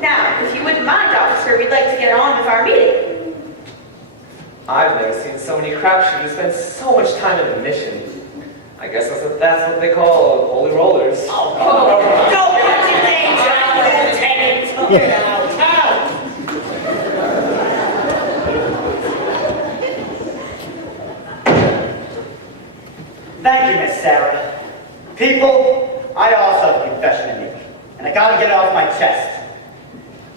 Now, if you wouldn't mind, officer, we'd like to get on with our meeting. I've never seen so many crap shooters spend so much time in a mission. I guess that's what they call holy rollers. Don't put your names out, Lieutenant. Get out. Thank you, Miss Sarah. People, I also have a confession to make, and I gotta get it off my chest.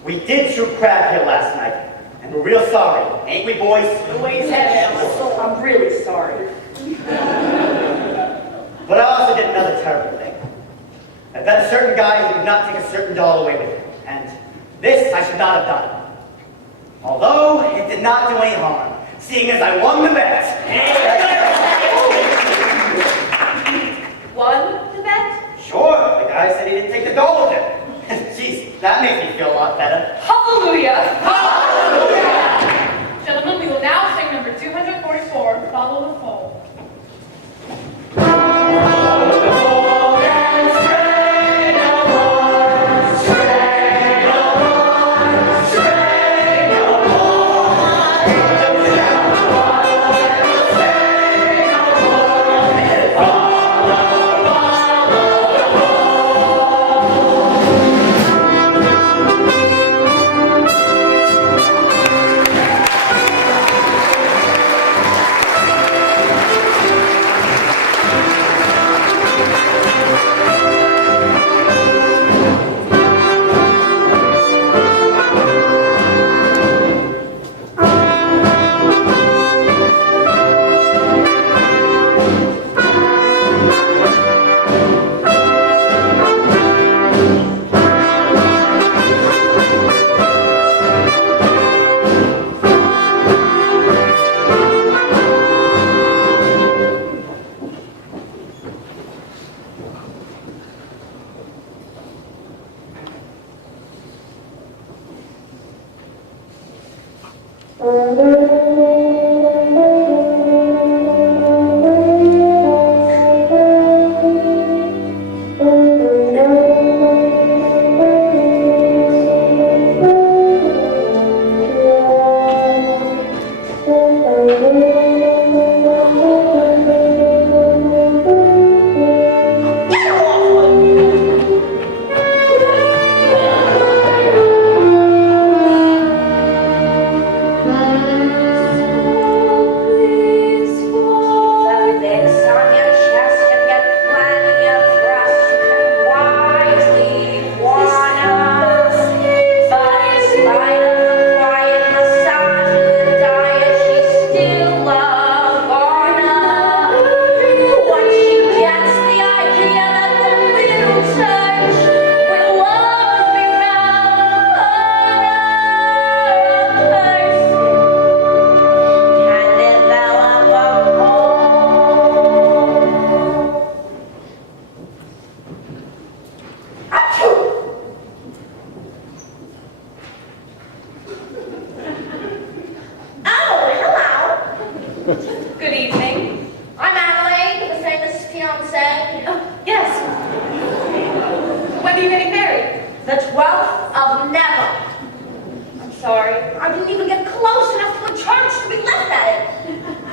We did shoot crab here last night, and we're real sorry, ain't we, boys? I'm really sorry. But I also did another terrible thing. I bet a certain guy who did not take a certain doll away with him, and this I should not have done. Although it did not do any harm, seeing as I won the bet. Won the bet? Sure, the guy said he didn't take the doll with him. Jeez, that makes me feel a lot better. Hallelujah! Hallelujah! Gentlemen, we will now sing number 200. Good evening. I'm Adelaide, the famous fiancée. Oh, yes. When are you getting married? The 12th of never. I'm sorry. I didn't even get close enough to a church to be left at it.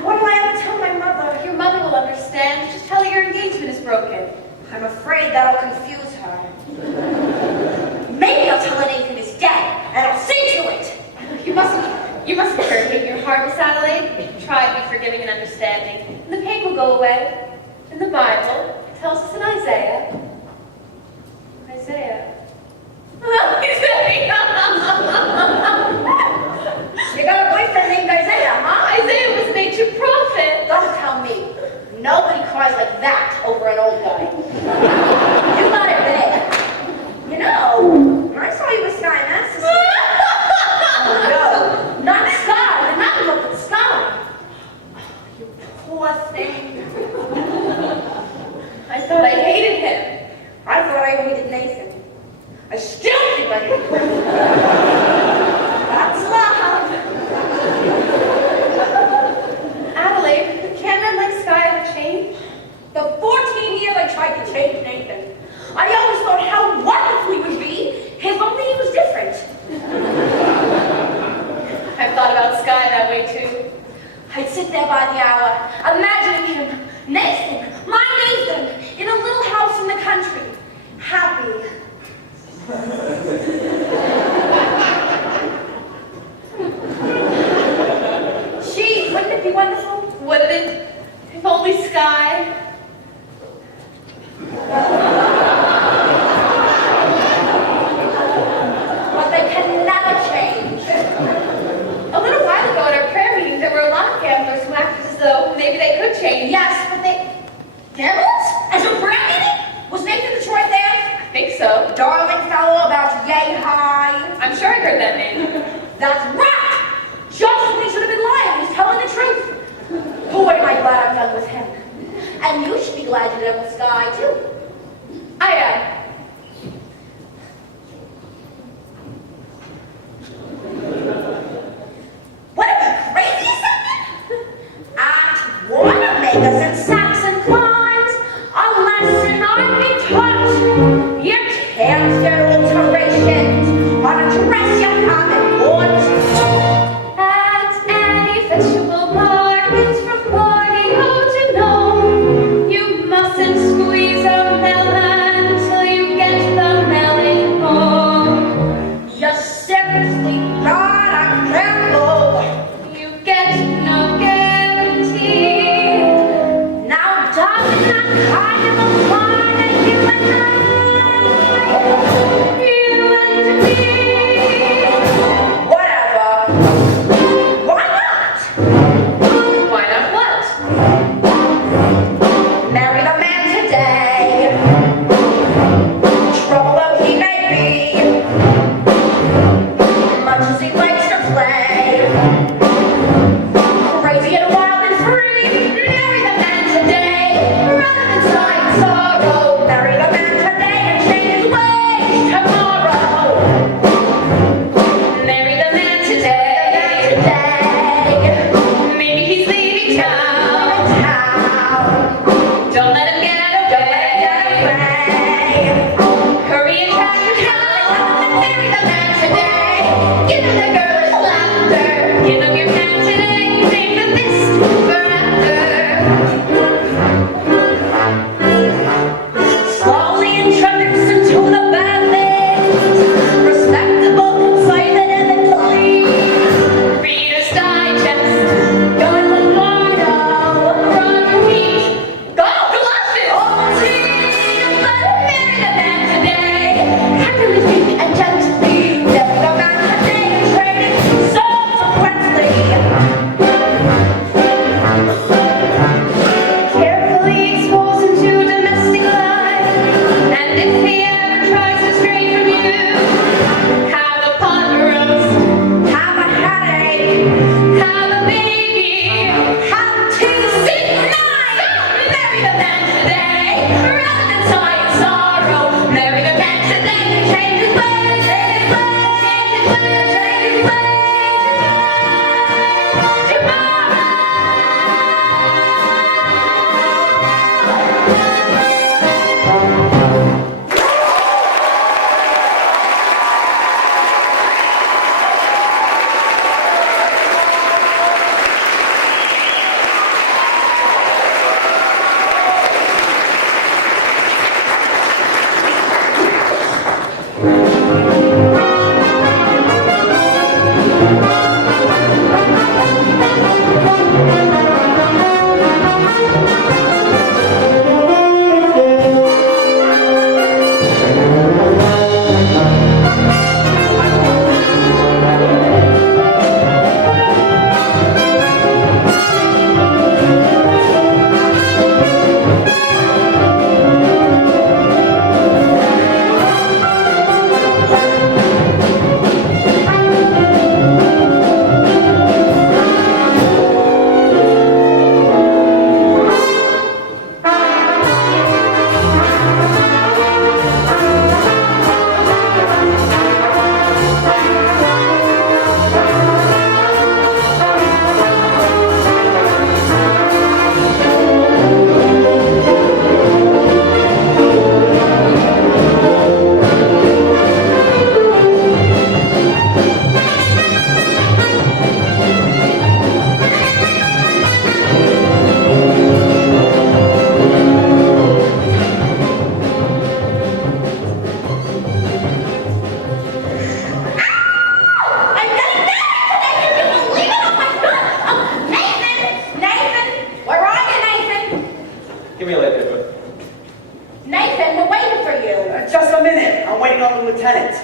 What will I ever tell my mother? Your mother will understand. Just tell her your engagement is broken. I'm afraid that'll confuse her. Maybe I'll tell her Nathan is dead, and I'll see to it. You mustn't hurt me in your heart, Miss Adelaide. Try to be forgiving and understanding, and the pain will go away. In the Bible, it tells us in Isaiah. You got a boyfriend named Isaiah, huh? Isaiah was an ancient prophet. Don't tell me. Nobody cries like that over an old guy. You got it bad. You know, I saw you with Sky Master. No, not Sky. You're not looking at Sky. Oh, you poor thing. I thought I hated him. I thought I hated Nathan. I still think I hate him. That's love. Adelaide, can men like Sky ever change? The 14 years I tried to change Nathan, I always thought how wonderful he would be if only he was different. I've thought about Sky that way too. I'd sit there by the hour, imagining him, Nathan, my Nathan, in a little house in the country, happy. Gee, wouldn't it be wonderful? Wouldn't it? If only Sky. But they can never change. A little while ago at our prayer meeting, there were a lot of gamblers who acted as though maybe they could change. Yes, but they... Devils? As a prayer meeting? Was Nathan the Detroit there? I think so. Darling fellow about yay high. I'm sure I heard that name. That's right! Just when he should have been lying, he's telling the truth. Boy, am I glad I'm done with him. And you should be glad you're done with Sky, too. I am. What are we, crazy or something? Act one, make us in Saxon climbs. A lesson I've been taught. You can't get alterations on a dress you haven't bought. At any vegetable market from Borneo to Nome, you mustn't squeeze a melon till you get the melon home. You seriously gotta gamble. You get no guarantee. Now waiting on the lieutenant.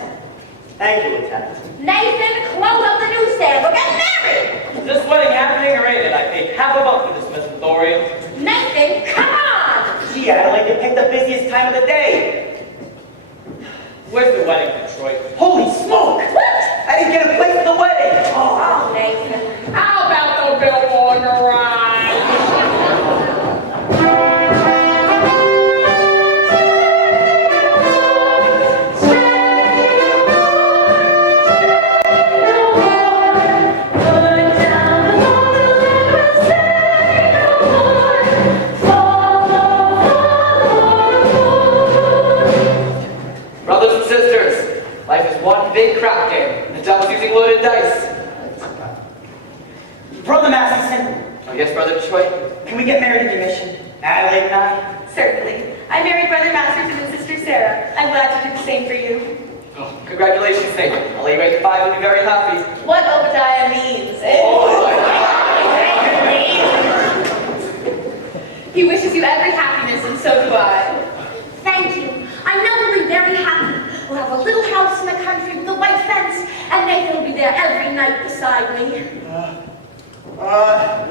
Thank you, Lieutenant. Nathan, close up the newsstand. We're getting married. Is this wedding happening or ain't it? I paid $half a buck for this, Miss Auditorium. Nathan, come on. Gee, Adelaide, you picked the busiest time of the day. Where's the wedding, Detroit? Holy smoke! What? I didn't get a place for the wedding. Oh, Nathan. How about the billboard ride? Brothers and sisters, life is one big crap game. The devil's using loaded dice. Brother Masterson, Oh yes, Brother Detroit? can we get married in your mission? Adelaide and I? Certainly. I married Brother Masterson and Sister Sarah. I'm glad to do the same for you. Oh, congratulations, Nathan. I'll lay you right to 5 and be very happy. What Obadiah means is... He wishes you every happiness, and so do I. Thank you. I know we'll be very happy. We'll have a little house in the country with a white fence, and Nathan will be there every night beside me. Thank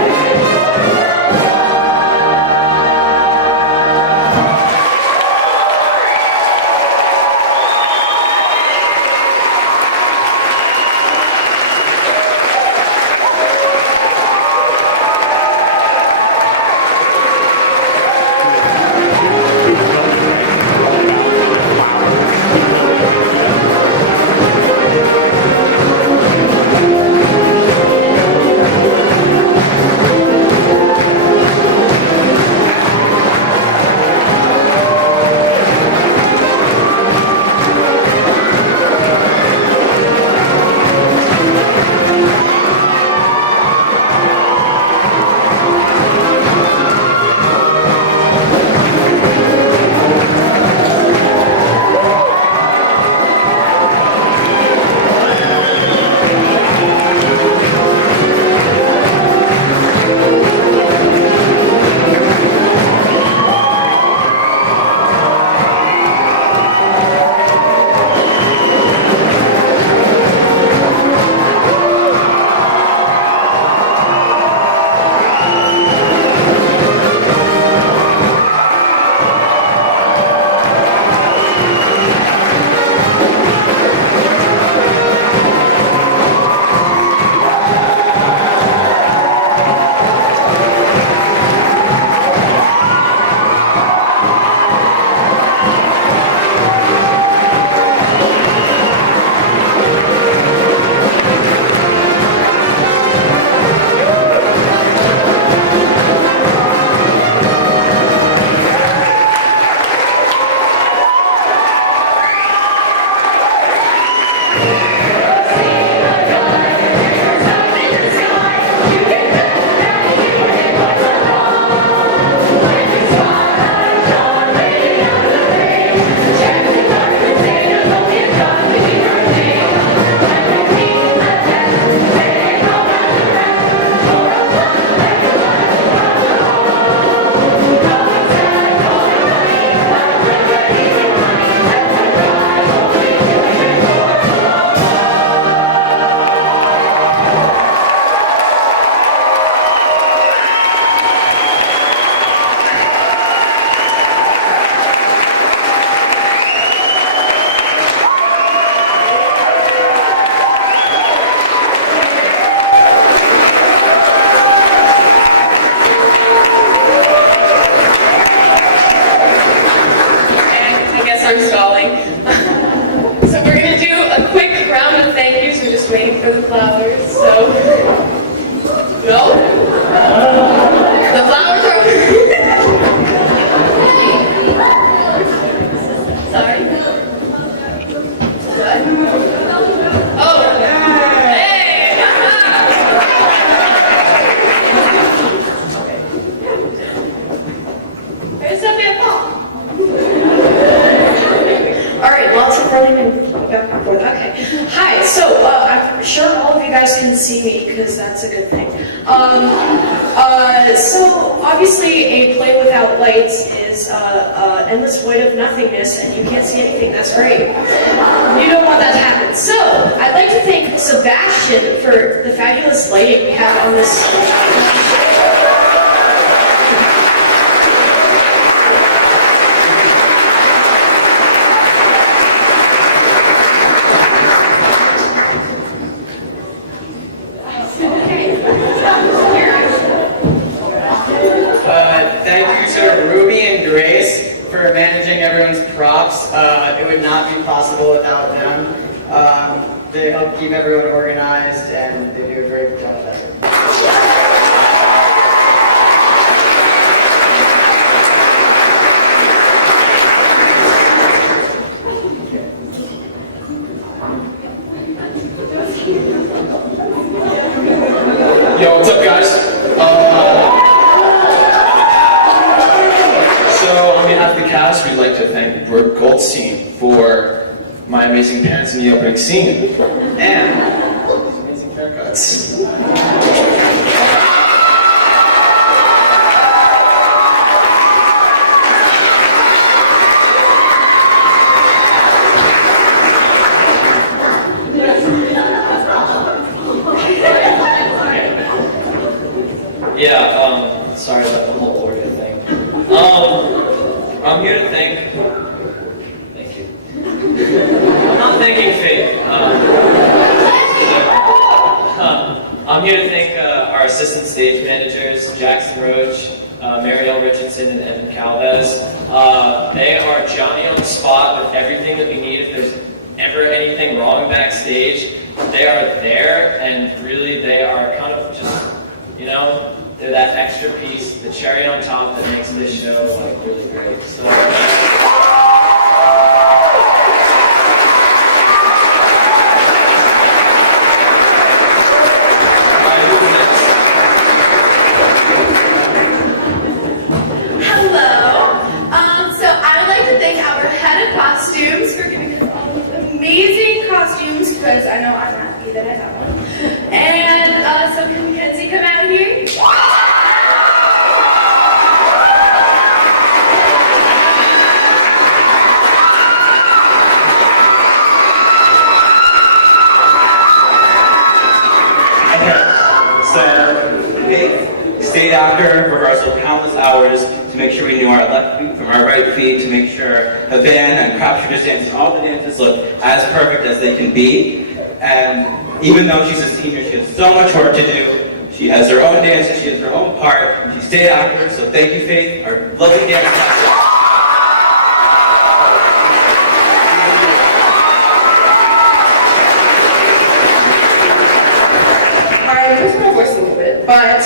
you. So obviously a play without lights is endless void of nothingness, and you can't see anything. That's great. You don't want that to happen. So I'd like to thank Sebastian for the fabulous lighting we have on this. Thank you to Ruby and Grace for managing everyone's props. It would not be possible without them. They help keep everyone organized, and they do a great job at it. Yo, what's up, guys? So, on behalf of the cast, we'd like to thank Brooke Goldstein for my amazing parents in the opening scene and amazing haircuts. Yeah, sorry about the whole order thing. I'm here to thank you. I'm not thanking Faith. I'm here to thank our assistant stage managers, Jackson Roach, Marielle Richardson, and Evan Calvez. They are Johnny on the spot with everything that we need. If there's ever anything wrong backstage, they are there, and really they are kind of just, they're that extra piece, the cherry on top that makes this show really great. So. So I would like to thank our head of costumes for giving us all these amazing costumes, because I know I'm happy that I have one. And so can Mackenzie come out here? Stayed after rehearsal countless hours to make sure we knew our left feet from our right feet, to make sure the band and crop shooters dances, all the dances look as perfect as they can be. And even though she's a senior, she has so much work to do. She has her own dances, she has her own part. She stayed after, so thank you, Faith, our lovely dance master. I'm losing my voice a little bit, but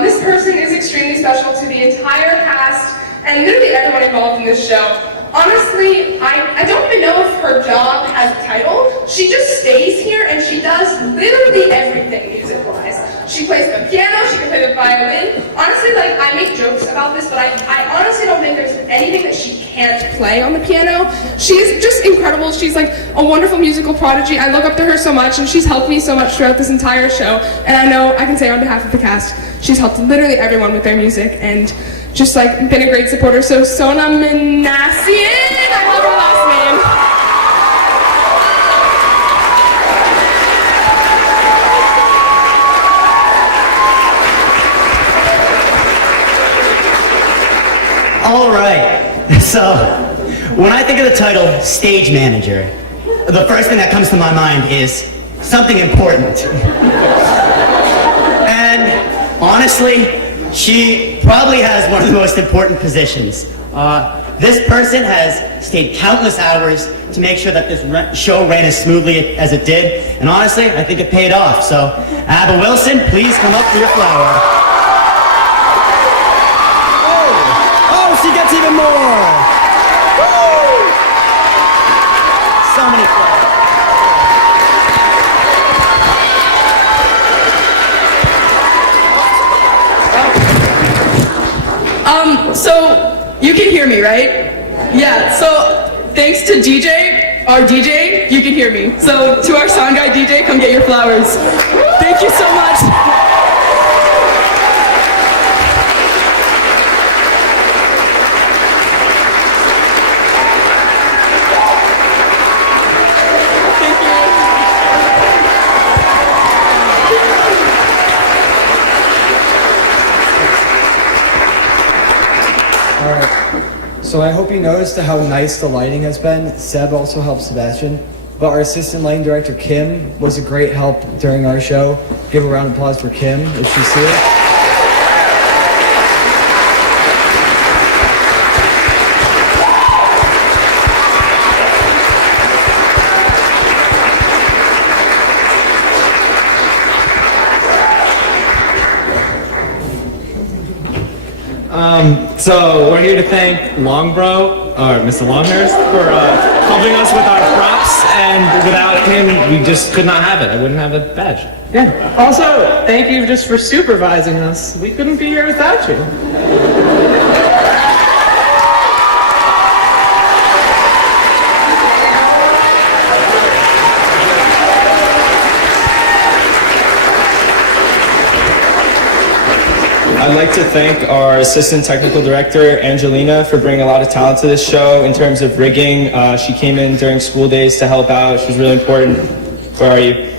this person is extremely special to the entire cast and literally everyone involved in this show. Honestly, I don't even know if her job has a title. She just stays here and she does literally everything music-wise. She plays the piano, she can play the violin. Honestly, I make jokes about this, but I honestly don't think there's anything that she can't play on the piano. She's just incredible. She's like a wonderful musical prodigy. I look up to her so much, and she's helped me so much throughout this entire show. And I know I can say on behalf of the cast, she's helped literally everyone with their music and just been a great supporter. So Sona Minassian, I love her last name. All right, so when I think of the title stage manager, the first thing that comes to my mind is something important. And honestly, she probably has one of the most important positions. This person has stayed countless hours to make sure that this show ran as smoothly as it did, and honestly, I think it paid off. So, Abba Wilson, please come up for your flower. She gets even more! Woo! So many flowers. So you can hear me, right? Yeah, so thanks to DJ, our DJ, you can hear me. So to our sound guy DJ, come get your flowers. Thank you so much. So I hope you noticed how nice the lighting has been. Seb also helped Sebastian. But our assistant lighting director, Kim, was a great help during our show. Give a round of applause for Kim, if she's here. So we're here to thank Longbro, or Mr. Longhurst, for helping us with our props, and without him, we just could not have it. I wouldn't have a badge. Yeah. Also, thank you just for supervising us. We couldn't be here without you. I'd like to thank our assistant technical director, Angelina, for bringing a lot of talent to this show in terms of rigging. She came in during school days to help out. She was really important. Where are you?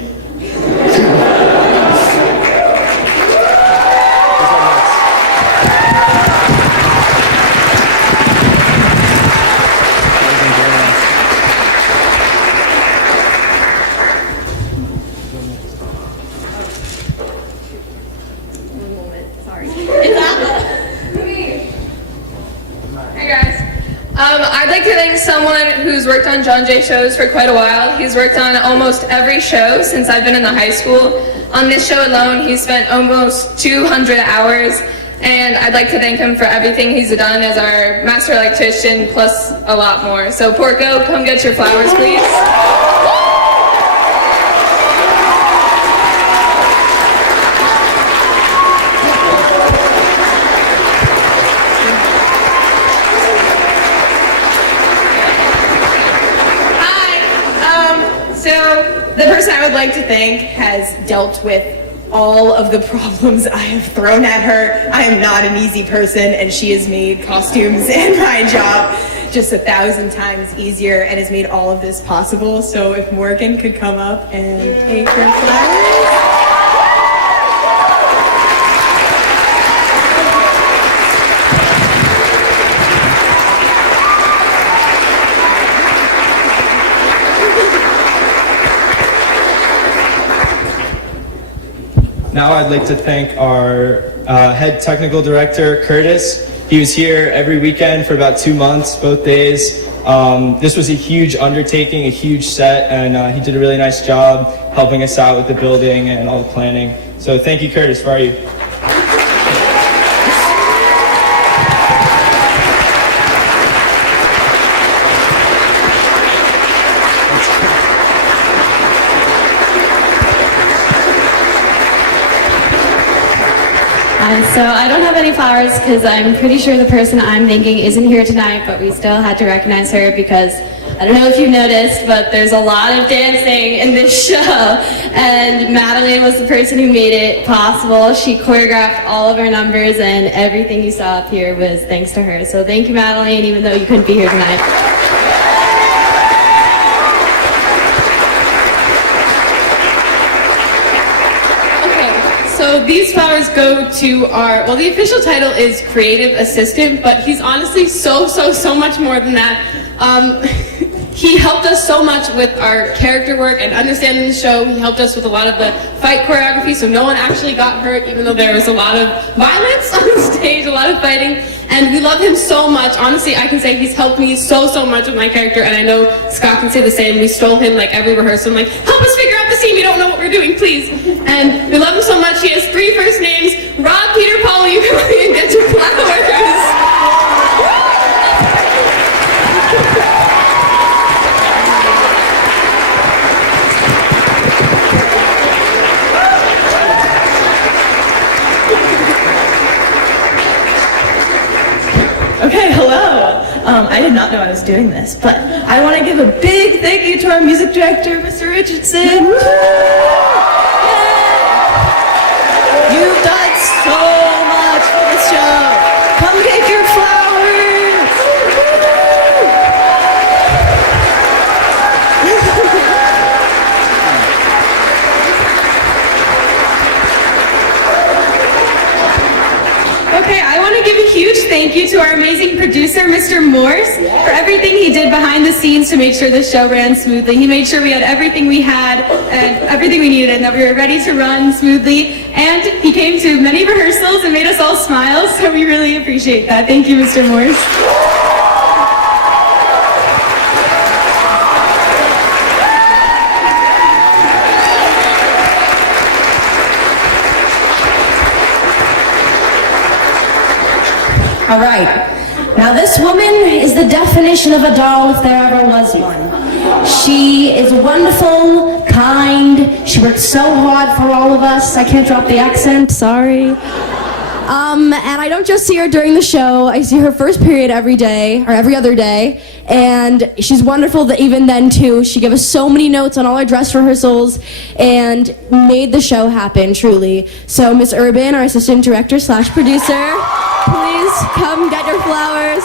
I'd like to thank someone who's worked on John Jay shows for quite a while. He's worked on almost every show since I've been in the high school. On this show alone, he spent almost 200 hours, and I'd like to thank him for everything he's done as our master electrician, plus a lot more. So Porco, come get your flowers, please. The person I would like to thank has dealt with all of the problems I have thrown at her. I am not an easy person, and she has made costumes and my job just 1,000 times easier and has made all of this possible. So if Morgan could come up and take her flowers. Now I'd like to thank our head technical director, Curtis. He was here every weekend for about 2 months, both days. This was a huge undertaking, a huge set, and he did a really nice job helping us out with the building and all the planning. So thank you, Curtis. Where are you? So I don't have any flowers because I'm pretty sure the person I'm thanking isn't here tonight, but we still had to recognize her because I don't know if you've noticed, but there's a lot of dancing in this show, and Madeline was the person who made it possible. She choreographed all of our numbers, and everything you saw up here was thanks to her. So thank you, Madeline, even though you couldn't be here tonight. So these flowers go to our, well, the official title is creative assistant, but he's honestly so much more than that. He helped us so much with our character work and understanding the show. He helped us with a lot of the fight choreography, so no one actually got hurt, even though there was a lot of violence on stage, a lot of fighting. And we love him so much. Honestly, I can say he's helped me so much with my character, and I know Scott can say the same. We stole him like every rehearsal. I'm like, help us figure out the scene. We don't know what we're doing, please. And we love him so much. He has 3 first names. Rob, Peter, Paul, you come and get your flowers. Okay, hello. I did not know I was doing this, but I want to give a big thank you to our music director, Mr. Richardson. Woo! Yay! You've done so much for the show. Come get your flowers. Okay, I want to give a huge huge thank you to our amazing producer, Mr. Morse, for everything he did behind the scenes to make sure the show ran smoothly. He made sure we had everything we had and everything we needed and that we were ready to run smoothly. And he came to many rehearsals and made us all smile, so we really appreciate that. Thank you, Mr. Morse. All right. Now this woman is the definition of a doll if there ever was one. She is wonderful, kind. She works so hard for all of us. I can't drop the accent, sorry. And I don't just see her during the show. I see her first period every day, or every other day. And she's wonderful that even then, too. She gave us so many notes on all our dress rehearsals and made the show happen, truly. So, Miss Urban, our assistant director / producer, please come get your flowers.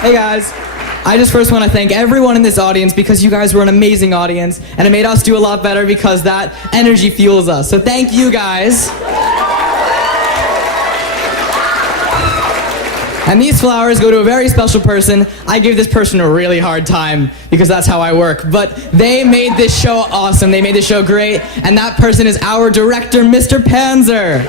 Hey guys, I just first want to thank everyone in this audience because you guys were an amazing audience and it made us do a lot better because that energy fuels us. So thank you guys. And these flowers go to a very special person. I give this person a really hard time because that's how I work. But they made this show awesome. They made this show great. And that person is our director, Mr. Panzer.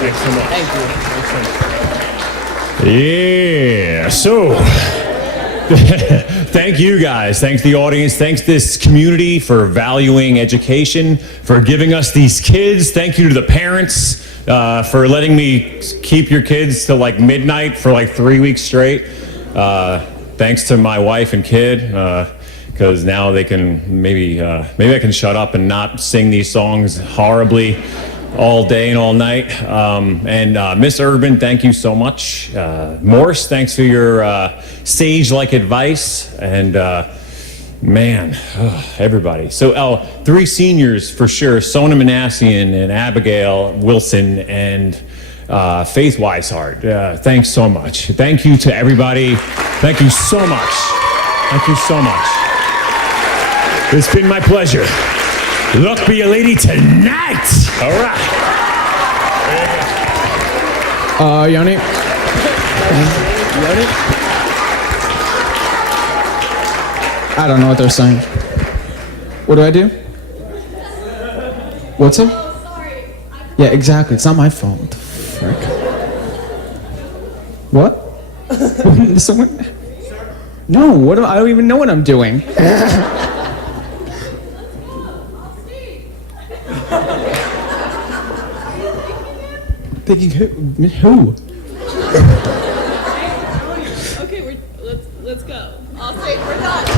Thanks so much. Thank you. Yeah, so thank you guys. Thanks the audience. Thanks this community for valuing education, for giving us these kids. Thank you to the parents for letting me keep your kids till like midnight for like 3 weeks straight. Thanks to my wife and kid, because now they can maybe I can shut up and not sing these songs horribly all day and all night. And Miss Urban, thank you so much. Morse, thanks for your sage-like advice. And man, everybody. So 3 seniors for sure, Sona Manassian and Abigail Wilson and Faith Weishart. Thanks so much. Thank you to everybody. Thank you so much. Thank you so much. It's been my pleasure. Luck be a lady tonight. All right. Yoni? I don't know what they're saying. What do I do? What's up? Yeah, exactly. It's not my fault. What the frick? What? Someone? No, what I don't even know what I'm doing. Thinking who? Okay, let's go. All straight, we're done.